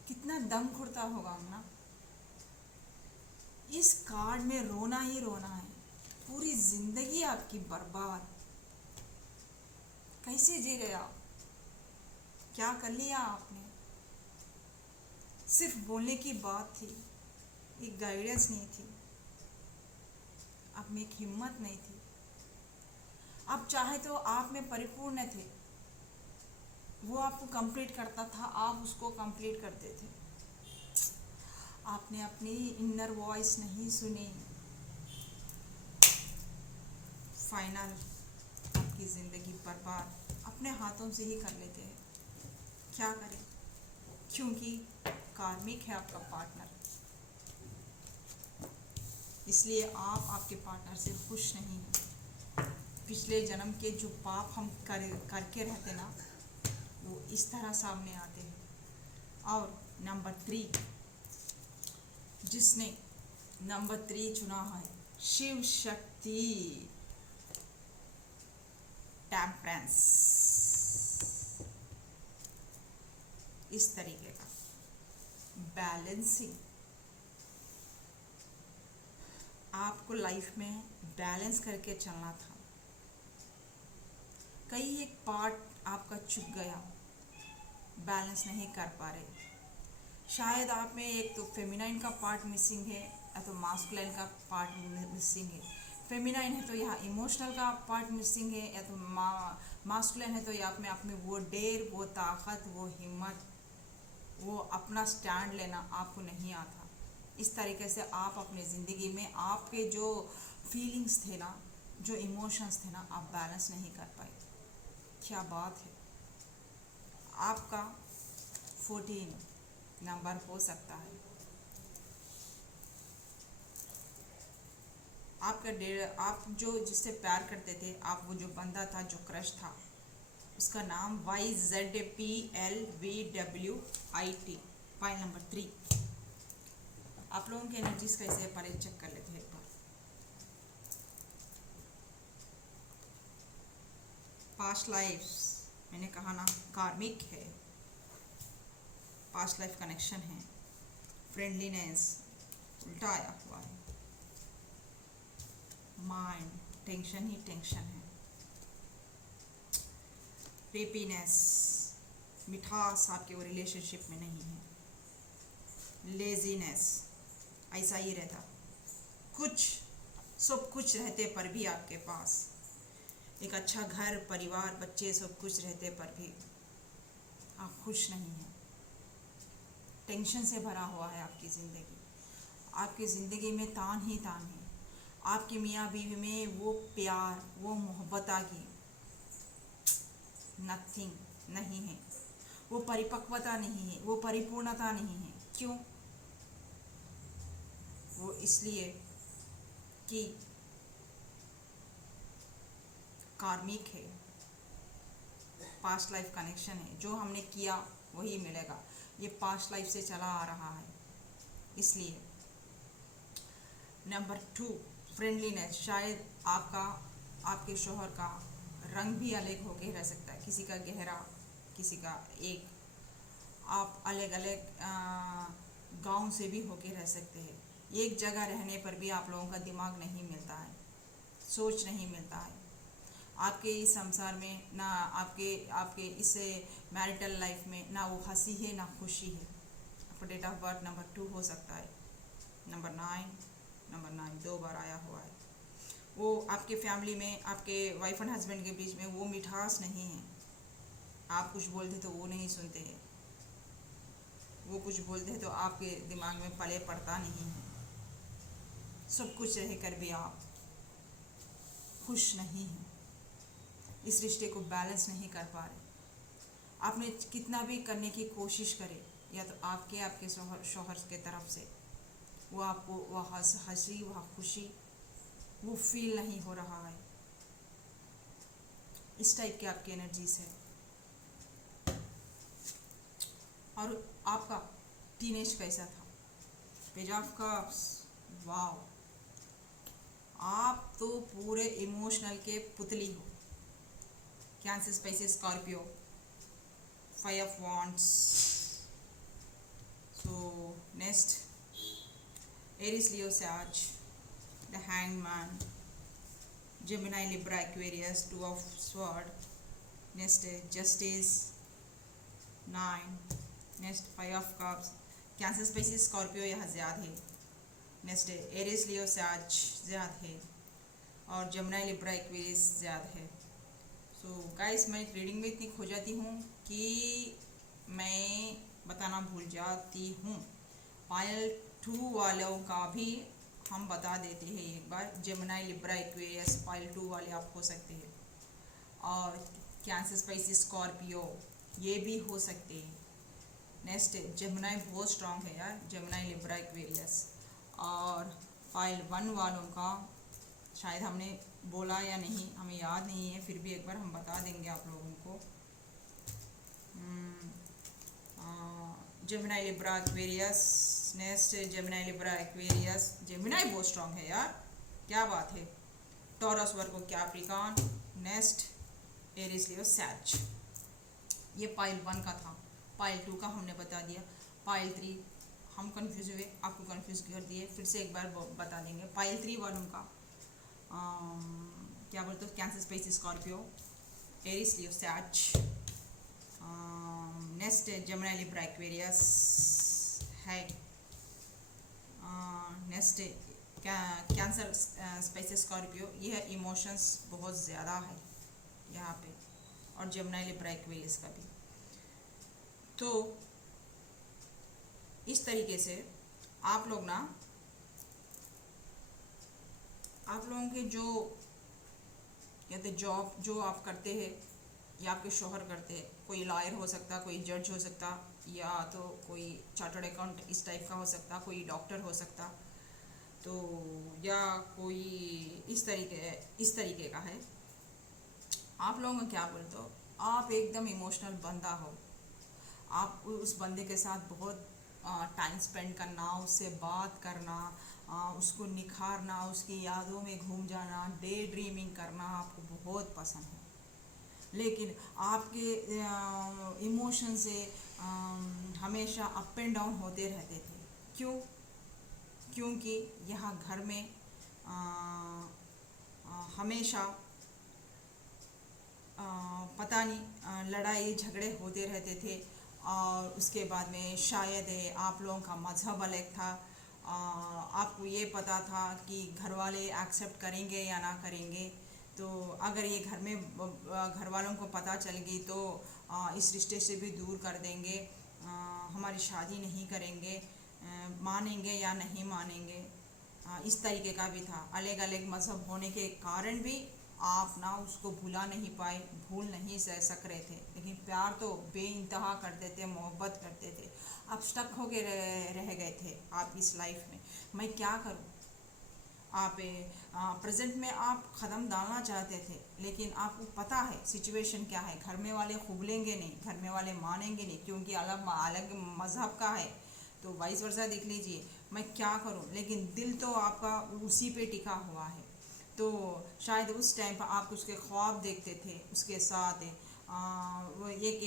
कितना दम घुटता होगा ना। इस कार्ड में रोना ही रोना है, पूरी जिंदगी आपकी बर्बाद। कैसे जी गए आप, क्या कर लिया आपने। सिर्फ बोलने की बात थी, एक गाइडेंस नहीं थी, आप में एक हिम्मत नहीं थी। आप चाहे तो आप में परिपूर्ण थे, वो आपको कंप्लीट करता था, आप उसको कंप्लीट करते थे। आपने अपनी इनर वॉइस नहीं सुनी। फाइनल आपकी ज़िंदगी बर्बाद अपने हाथों से ही कर लेते हैं। क्या करें, क्योंकि कार्मिक है आपका पार्टनर, इसलिए आप आपके पार्टनर से खुश नहीं हैं। पिछले जन्म के जो पाप हम करके रहते ना, वो इस तरह सामने आते हैं। और नंबर 3, जिसने नंबर 3 चुना है, शिव शक्ति, टेम्परेंस, इस तरीके का बैलेंसिंग। आपको लाइफ में बैलेंस करके चलना था। कई एक पार्ट आपका चुक गया, बैलेंस नहीं कर पा रहे। शायद आप में एक तो फेमिनाइन का पार्ट मिसिंग है, या तो मास्कुलाइन का पार्ट मिसिंग है। फेमिनाइन है तो यहाँ इमोशनल का पार्ट मिसिंग है, या तो मास्कुलाइन है तो आप में आप में वो डेर, वो ताकत, वो हिम्मत, वो अपना स्टैंड लेना आपको नहीं आता। इस तरीके से आप अपने ज़िंदगी में आपके जो फीलिंग्स थे ना, जो इमोशंस थे ना, आप बैलेंस नहीं कर पाए। क्या बात है। आपका 14 नंबर हो सकता है। आपका आप जो जिससे प्यार करते थे, आप वो जो बंदा था, जो क्रश था, उसका नाम YZPLVWIT, फाइल नंबर 3। आप लोगों की एनर्जीज कैसे है, पहले चेक कर लेते हैं एक बार। पास्ट लाइफ्स, मैंने कहा ना, कार्मिक है, पास्ट लाइफ कनेक्शन है। फ्रेंडलीनेस उल्टा आया हुआ है। माइंड टेंशन ही टेंशन है। रेपीनेस, मिठास आपके वो रिलेशनशिप में नहीं है। लेजीनेस, ऐसा ही रहता, कुछ सब कुछ रहते पर भी आपके पास एक अच्छा घर, परिवार, बच्चे, सब कुछ रहते पर भी आप खुश नहीं हैं। टेंशन से भरा हुआ है आपकी ज़िंदगी। आपकी ज़िंदगी में तान ही तान है। आपके मियाँ बीवी में वो प्यार, वो मोहब्बत आ गई, नथिंग नहीं है। वो परिपक्वता नहीं है, वो परिपूर्णता नहीं है। क्यों? वो इसलिए कि कार्मिक है, पास्ट लाइफ कनेक्शन है। जो हमने किया वही मिलेगा, ये पास्ट लाइफ से चला आ रहा है। इसलिए नंबर 2, फ्रेंडलीनेस। शायद आपका, आपके शौहर का रंग भी अलग होके रह सकता है, किसी का गहरा, किसी का एक। आप अलग अलग गांव से भी होके रह सकते हैं। एक जगह रहने पर भी आप लोगों का दिमाग नहीं मिलता है, सोच नहीं मिलता है। आपके इस संसार में ना, आपके आपके इस मैरिटल लाइफ में ना वो हंसी है ना खुशी है। आपका डेट ऑफ बर्थ नंबर 2 हो सकता है। नंबर 9 2 बार आया हुआ है। वो आपके फैमिली में, आपके वाइफ एंड हस्बैंड के बीच में वो मिठास नहीं है। आप कुछ बोलते तो वो नहीं सुनते हैं, वो कुछ बोलते हैं तो आपके दिमाग में पले पड़ता नहीं है। सब कुछ रह कर भी आप खुश नहीं हैं। इस रिश्ते को बैलेंस नहीं कर पा रहे। आपने कितना भी करने की कोशिश करे, या तो आपके शौहर के तरफ से वो आपको वह हंसी, वह खुशी, वो फील नहीं हो रहा है। इस टाइप की आपकी एनर्जीज है। और आपका टीनेज कैसा था? पेज ऑफ कप्स, वाव। आप तो पूरे इमोशनल के पुतली हो। Cancer, spices, Scorpio, 5 of Wands. So next, Aries, Leo, Sag, the Hangman, Gemini, Libra, Aquarius, 2 of Swords. Next, Justice, 9. Next 5 of Cups, cancer, spices, Scorpio यहाँ ज़्यादा है। नेक्स्ट एरिस, लियो, सैज ज़्यादा है और जमुना, लिब्रा, एक्वेरियस ज़्यादा है। सो गाइस, मैं रीडिंग में इतनी खो जाती हूँ कि मैं बताना भूल जाती हूँ। पायल 2 वालों का भी हम बता देते हैं एक बार। जमुना, लिब्रा, एक्वेरियस पायल 2 वाले आप हो सकते हैं और कैंसर, स्पाइसेस, स्कॉर्पियो ये भी हो सकते हैं। नेक्स्ट जमुनाई बहुत स्ट्रांग है यार, जमुनाई, लिब्रा, एक्वेरियस। और पाइल 1 वालों का शायद हमने बोला या नहीं, हमें याद नहीं है, फिर भी एक बार हम बता देंगे आप लोगों को। Gemini, Libra, Aquarius. Next Gemini, Libra, Aquarius. Gemini बहुत स्ट्रांग है यार, क्या बात है। Taurus, Virgo, Capricorn. Next Aries, Leo, Sag. ये पाइल 1 का था। पाइल 2 का हमने बता दिया। पाइल 3 हम कंफ्यूज हुए, आपको कंफ्यूज कर दिए, फिर से एक बार बता देंगे। पाइल 3 वालों का क्या बोलते हो, cancer, spices, Scorpio, Eris, Leo, सैज। नेक्स्ट जमुना, लिब्रा, एक्वेरियस है। नेक्स्ट कैंसर, स्पाइसेस, स्कॉर्पियो, ये है इमोशंस बहुत ज़्यादा है यहाँ पे, और जमुना, लिब्रा, एक्वेरियस का भी। तो इस तरीके से आप लोग ना, आप लोगों के जो कहते जॉब जो आप करते हैं या आपके शौहर करते हैं, कोई लॉयर हो सकता, कोई जज हो सकता, या तो कोई चार्टर्ड अकाउंट इस टाइप का हो सकता, कोई डॉक्टर हो सकता, तो या कोई इस तरीके का है। आप लोगों को क्या बोलते हो, आप एकदम इमोशनल बंदा हो। आप उस बंदे के साथ बहुत टाइम स्पेंड करना, उससे बात करना, उसको निखारना, उसकी यादों में घूम जाना, डे ड्रीमिंग करना आपको बहुत पसंद है। लेकिन आपके इमोशन से हमेशा अप एंड डाउन होते रहते थे। क्यों? क्योंकि यहाँ घर में हमेशा पता नहीं लड़ाई झगड़े होते रहते थे। और उसके बाद में शायद आप लोगों का मज़हब अलग था। आपको ये पता था कि घर वाले एक्सेप्ट करेंगे या ना करेंगे। तो अगर ये घर वालों को पता चल गई तो इस रिश्ते से भी दूर कर देंगे, हमारी शादी नहीं करेंगे, मानेंगे या नहीं मानेंगे। इस तरीके का भी था। अलग अलग मज़हब होने के कारण भी आप ना उसको भुला नहीं पाए, भूल नहीं सक रहे थे। लेकिन प्यार तो बेइंतहा करते थे, मोहब्बत करते थे। आप स्टक हो के रह गए थे आप इस लाइफ में। मैं क्या करूं? आप प्रेजेंट में आप कदम डालना चाहते थे, लेकिन आपको पता है सिचुएशन क्या है। घर में वाले खुबलेंगे नहीं, घर में वाले मानेंगे नहीं, क्योंकि अलग अलग मज़हब का है। तो वाइस वर्सा देख लीजिए। मैं क्या करूं? लेकिन दिल तो आपका उसी पे टिका हुआ है। तो शायद उस टाइम पर आप उसके ख्वाब देखते थे, उसके साथ वो एक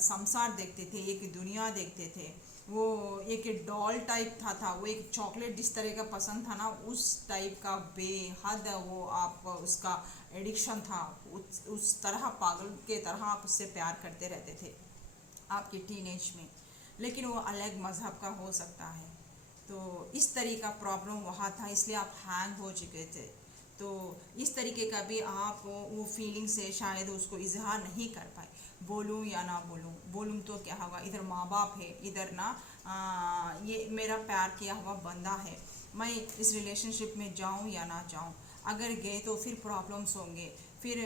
संसार देखते थे, एक दुनिया देखते थे। वो एक डॉल टाइप था वो एक चॉकलेट जिस तरह का पसंद था ना, उस टाइप का बेहद वो आप उसका एडिक्शन था। उस तरह पागल के तरह आप उससे प्यार करते रहते थे आपके टीनेज में। लेकिन वो अलग मज़हब का हो सकता है। तो इस तरीके का प्रॉब्लम वहाँ था, इसलिए आप हैंग हो चुके थे। तो इस तरीके का भी आप वो फीलिंग से शायद उसको इजहार नहीं कर पाए। बोलूँ या ना बोलूँ तो क्या होगा, इधर माँ बाप है, इधर ना ये मेरा प्यार किया हुआ बंदा है, मैं इस रिलेशनशिप में जाऊँ या ना जाऊँ। अगर गए तो फिर प्रॉब्लम्स होंगे, फिर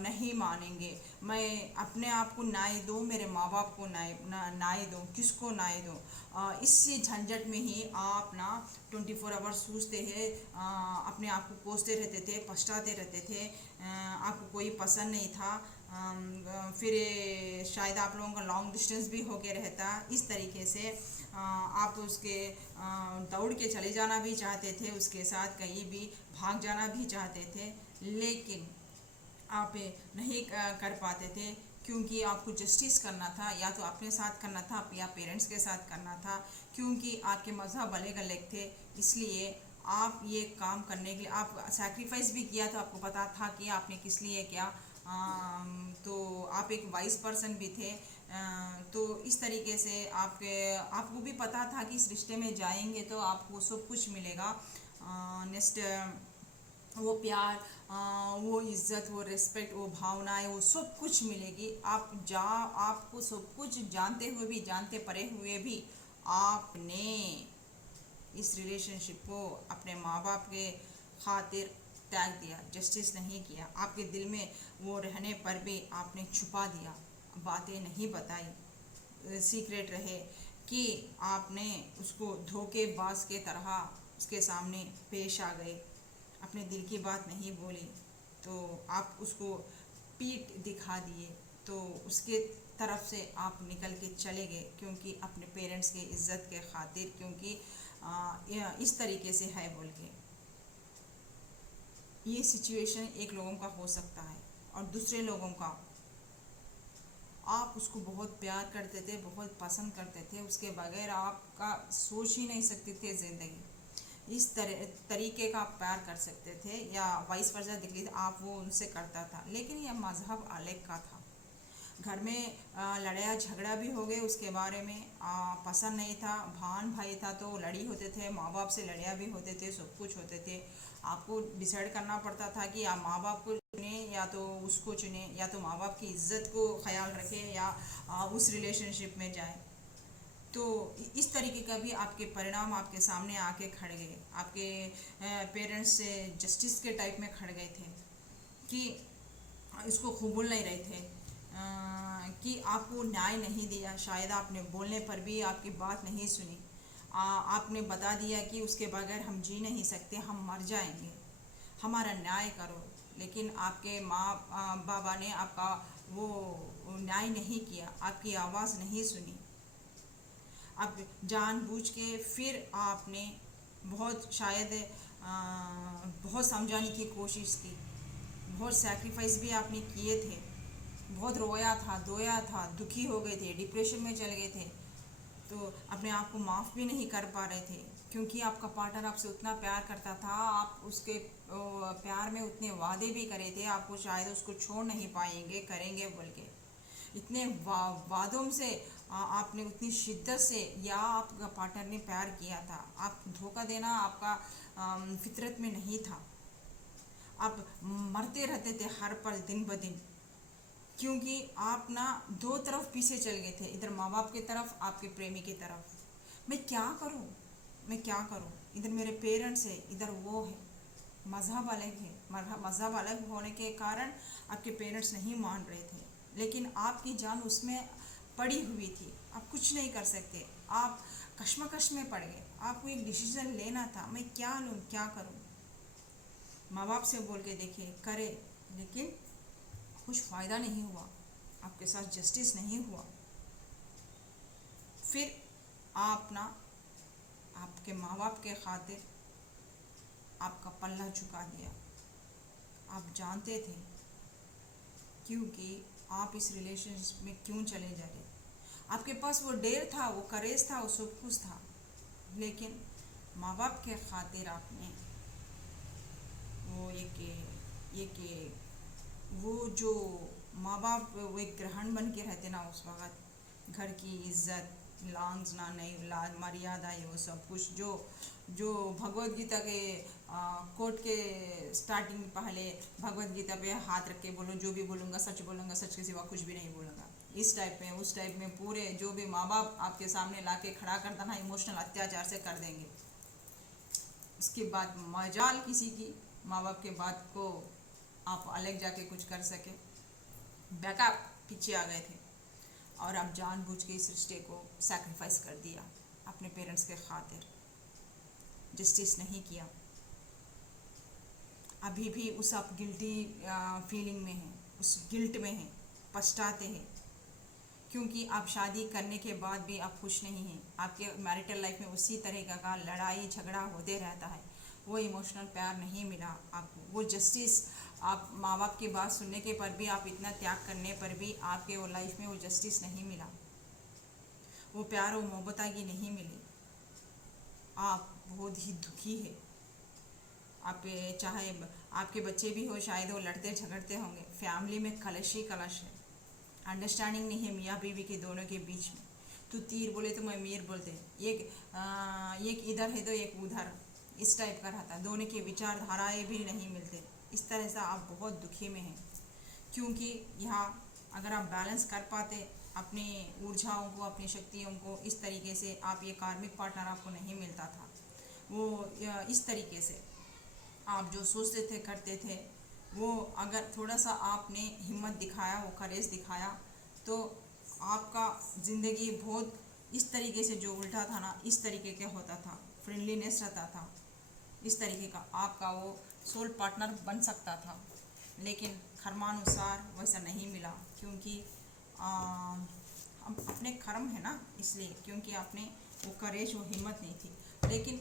नहीं मानेंगे। मैं अपने आप को न्याय दूँ, मेरे माँ बाप को न्याय दूँ, किसको न्याय दूँ? इसी झंझट में ही आप ना 24 आवर्स सोचते हैं, अपने आप को कोसते रहते थे, पछताते रहते थे। आपको कोई पसंद नहीं था, फिर शायद आप लोगों का लॉन्ग डिस्टेंस भी होके रहता। इस तरीके से आप उसके दौड़ के चले जाना भी चाहते थे, उसके साथ कहीं भी भाग जाना भी चाहते थे, लेकिन आप नहीं कर पाते थे, क्योंकि आपको जस्टिस करना था, या तो अपने साथ करना था या पेरेंट्स के साथ करना था, क्योंकि आपके मज़हब अलग अलग थे। इसलिए आप ये काम करने के लिए आप सैक्रिफाइस भी किया, तो आपको पता था कि आपने किस लिए क्या। तो आप एक वाइस पर्सन भी थे। तो इस तरीके से आपको भी पता था कि इस रिश्ते में जाएंगे तो आपको सब कुछ मिलेगा। नेक्स्ट वो प्यार, वो इज्जत, वो रिस्पेक्ट, वो भावनाएं, वो सब कुछ मिलेगी। आपको सब कुछ जानते हुए भी, जानते परे हुए भी, आपने इस रिलेशनशिप को अपने माँ बाप के खातिर त्याग दिया, जस्टिस नहीं किया। आपके दिल में वो रहने पर भी आपने छुपा दिया, बातें नहीं बताई, सीक्रेट रहे, कि आपने उसको धोखेबाज के तरह उसके सामने पेश आ गए, अपने दिल की बात नहीं बोली, तो आप उसको पीठ दिखा दिए, तो उसके तरफ से आप निकल के चले गए, क्योंकि अपने पेरेंट्स के इज्जत के खातिर, क्योंकि इस तरीके से है बोल के। ये सिचुएशन एक लोगों का हो सकता है, और दूसरे लोगों का, आप उसको बहुत प्यार करते थे, बहुत पसंद करते थे, उसके बगैर आपका सोच ही नहीं सकते थे ज़िंदगी। इस तरीके का आप प्यार कर सकते थे, या वाइस वर्सा दिख ली आप वो उनसे करता था, लेकिन यह मज़हब अलग का था। घर में लड़ाई झगड़ा भी हो गए, उसके बारे में पसंद नहीं था। भान भाई था तो लड़ी होते थे, माँ बाप से लड़िया भी होते थे, सब कुछ होते थे। आपको डिसाइड करना पड़ता था कि आप माँ बाप को चुने या तो उसको चुने, या तो माँ बाप की इज्जत को ख्याल रखें, या उस रिलेशनशिप में जाए। तो इस तरीके का भी आपके परिणाम आपके सामने आके खड़ गए। आपके पेरेंट्स से जस्टिस के टाइप में खड़ गए थे, कि इसको कबूल नहीं रहे थे, कि आपको न्याय नहीं दिया। शायद आपने बोलने पर भी आपकी बात नहीं सुनी। आपने बता दिया कि उसके बगैर हम जी नहीं सकते, हम मर जाएंगे, हमारा न्याय करो। लेकिन आपके माँ बाबा ने आपका वो न्याय नहीं किया, आपकी आवाज़ नहीं सुनी। अब जानबूझ के फिर आपने बहुत शायद बहुत समझाने की कोशिश की, बहुत सैक्रिफाइस भी आपने किए थे, बहुत रोया था, धोया था, दुखी हो गए थे, डिप्रेशन में चले गए थे, तो अपने आप को माफ़ भी नहीं कर पा रहे थे, क्योंकि आपका पार्टनर आपसे उतना प्यार करता था। आप उसके प्यार में उतने वादे भी करे थे, आपको शायद उसको छोड़ नहीं पाएंगे, करेंगे बोल के। इतने वादों से आपने उतनी शिद्दत से, या आपका पार्टनर ने प्यार किया था। आप धोखा देना आपका फितरत में नहीं था। आप मरते रहते थे हर पल, दिन ब दिन, क्योंकि आप ना दो तरफ पीछे चल गए थे, इधर माँ बाप की तरफ, आपके प्रेमी की तरफ। मैं क्या करूँ, मैं क्या करूँ, इधर मेरे पेरेंट्स है, इधर वो है, मज़हब अलग है। मज़हब अलग होने के कारण आपके पेरेंट्स नहीं मान रहे थे, लेकिन आपकी जान उसमें पड़ी हुई थी, आप कुछ नहीं कर सकते। आप कश्मकश में पड़ गए, आपको एक डिसीज़न लेना था, मैं क्या लूँ, क्या करूँ। माँ बाप से बोल के देखिए, करे, लेकिन कुछ फ़ायदा नहीं हुआ, आपके साथ जस्टिस नहीं हुआ। फिर आप ना आपके माँ बाप के खातिर आपका पल्ला झुका दिया। आप जानते थे क्योंकि आप इस रिलेशनशिप में क्यों चले जा रहे। आपके पास वो डेर था, वो करेज था, वो सब कुछ था, लेकिन माँ बाप के खातिर आपने वो एक वो जो माँ बाप वो एक ग्रहण बन के रहते ना उस वक़्त, घर की इज्जत, लांछना नहीं, लाज मर्यादा, ये वो सब कुछ जो भगवत गीता के कोट के स्टार्टिंग में पहले भगवत गीता पे हाथ रख के बोलो, जो भी बोलूँगा सच के सिवा कुछ भी नहीं बोलूँगा, इस टाइप में, उस टाइप में पूरे जो भी माँ बाप आपके सामने ला के खड़ा करता ना, इमोशनल अत्याचार से कर देंगे। उसके बाद मजाल किसी की माँ बाप के बात को आप अलग जाके कुछ कर सके, बैकअप पीछे आ गए थे, और आप जानबूझ के इस रिश्ते को सैक्रिफाइस कर दिया अपने पेरेंट्स के खातिर, जस्टिस नहीं किया। अभी भी उस आप गिल्टी फीलिंग में हैं, उस गिल्ट में हैं पछताते हैं, क्योंकि आप शादी करने के बाद भी आप खुश नहीं हैं। आपके मैरिटल लाइफ में उसी तरह का लड़ाई झगड़ा होते रहता है। वो इमोशनल प्यार नहीं मिला आपको, वो जस्टिस, आप माँ बाप की बात सुनने के पर भी, आप इतना त्याग करने पर भी आपके वो लाइफ में वो जस्टिस नहीं मिला, वो प्यार वो मोहब्बतागी नहीं मिली। आप बहुत ही दुखी है। आप चाहे आपके बच्चे भी हो, शायद वो लड़ते झगड़ते होंगे। फैमिली में कलश ही कलश है, अंडरस्टैंडिंग नहीं है मियाँ बीवी के दोनों के बीच में। तू तीर बोले तो मैं मीर बोलते, एक इधर है तो एक उधर, इस टाइप का रहता। दोनों की विचारधाराएं भी नहीं मिलते। इस तरह से आप बहुत दुखी में हैं, क्योंकि यहाँ अगर आप बैलेंस कर पाते अपनी ऊर्जाओं को, अपनी शक्तियों को, इस तरीके से आप ये कार्मिक पार्टनर आपको नहीं मिलता था। वो इस तरीके से आप जो सोचते थे करते थे, वो अगर थोड़ा सा आपने हिम्मत दिखाया, वो करेज दिखाया, तो आपका ज़िंदगी बहुत इस तरीके से जो उल्टा था ना, इस तरीके का होता था, फ्रेंडलीनेस रहता था, इस तरीके का आपका वो सोल पार्टनर बन सकता था। लेकिन कर्मानुसार वैसा नहीं मिला, क्योंकि हम अपने कर्म है ना, इसलिए, क्योंकि आपने वो करेज, वो हिम्मत नहीं थी। लेकिन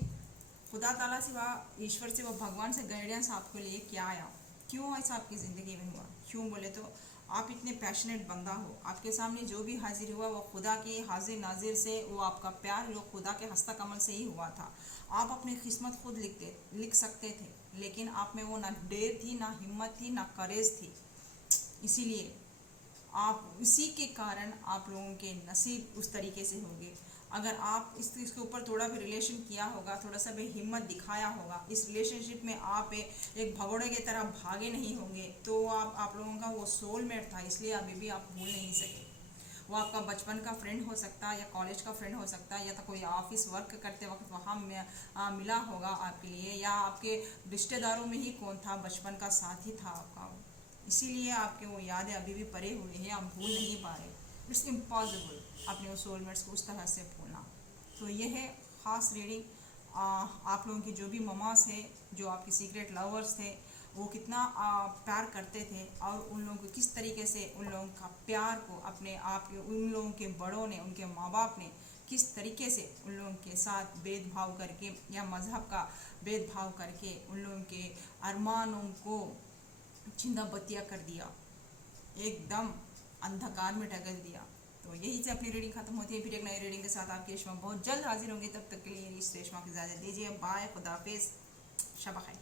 खुदा ताला से, वह ईश्वर से, वह भगवान से गाइडेंस आपके लिए क्या आया, क्यों ऐसा आपकी ज़िंदगी में हुआ? क्यों बोले तो आप इतने पैशनेट बंदा हो, आपके सामने जो भी हाजिर हुआ वो खुदा की हाजिर नाजिर से, वो आपका प्यार वो खुदा के हस्ता कमल से ही हुआ था। आप अपनी किस्मत खुद लिख सकते थे, लेकिन आप में वो ना डेर थी, ना हिम्मत थी, ना करेज थी। इसीलिए आप, इसी के कारण आप लोगों के नसीब उस तरीके से होंगे। अगर आप इसके ऊपर थोड़ा भी रिलेशन किया होगा, थोड़ा सा भी हिम्मत दिखाया होगा, इस रिलेशनशिप में आप एक भगोड़े की तरह भागे नहीं होंगे, तो आप लोगों का वो सोलमेट था, इसलिए अभी भी आप भूल नहीं सके। वो आपका बचपन का फ्रेंड हो सकता है, या कॉलेज का फ्रेंड हो सकता है, या तो कोई ऑफिस वर्क करते वक्त वहाँ मिला होगा आपके लिए, या आपके रिश्तेदारों में ही कौन था, बचपन का साथी था आपका। इसीलिए आपके वो यादें अभी भी पड़े हुए हैं, आप भूल नहीं पा रहे। इट्स इम्पॉसिबल अपने वो सोलमेट्स को उस तरह से भूलना। तो ये है ख़ास रीडिंग। आप लोगों की जो भी ममास है, जो आपके सीक्रेट लवर्स थे, वो कितना प्यार करते थे, और उन लोगों को किस तरीके से उन लोगों का प्यार को अपने आप के, उन लोगों के बड़ों ने, उनके माँ बाप ने किस तरीके से उन लोगों के साथ भेदभाव करके, या मज़हब का भेदभाव करके, उन लोगों के अरमानों को छिंदा बत्तियाँ कर दिया, एकदम अंधकार में ढकेल दिया। तो यही से अपनी रीडिंग खत्म होती है। फिर एक नई रीडिंग के साथ आपके रेशमा बहुत जल्द हाजिर होंगे। तब तक के लिए इस रेशमा की इजाज़त दीजिए। बाय, खुदा हाफिज़, शब खैर।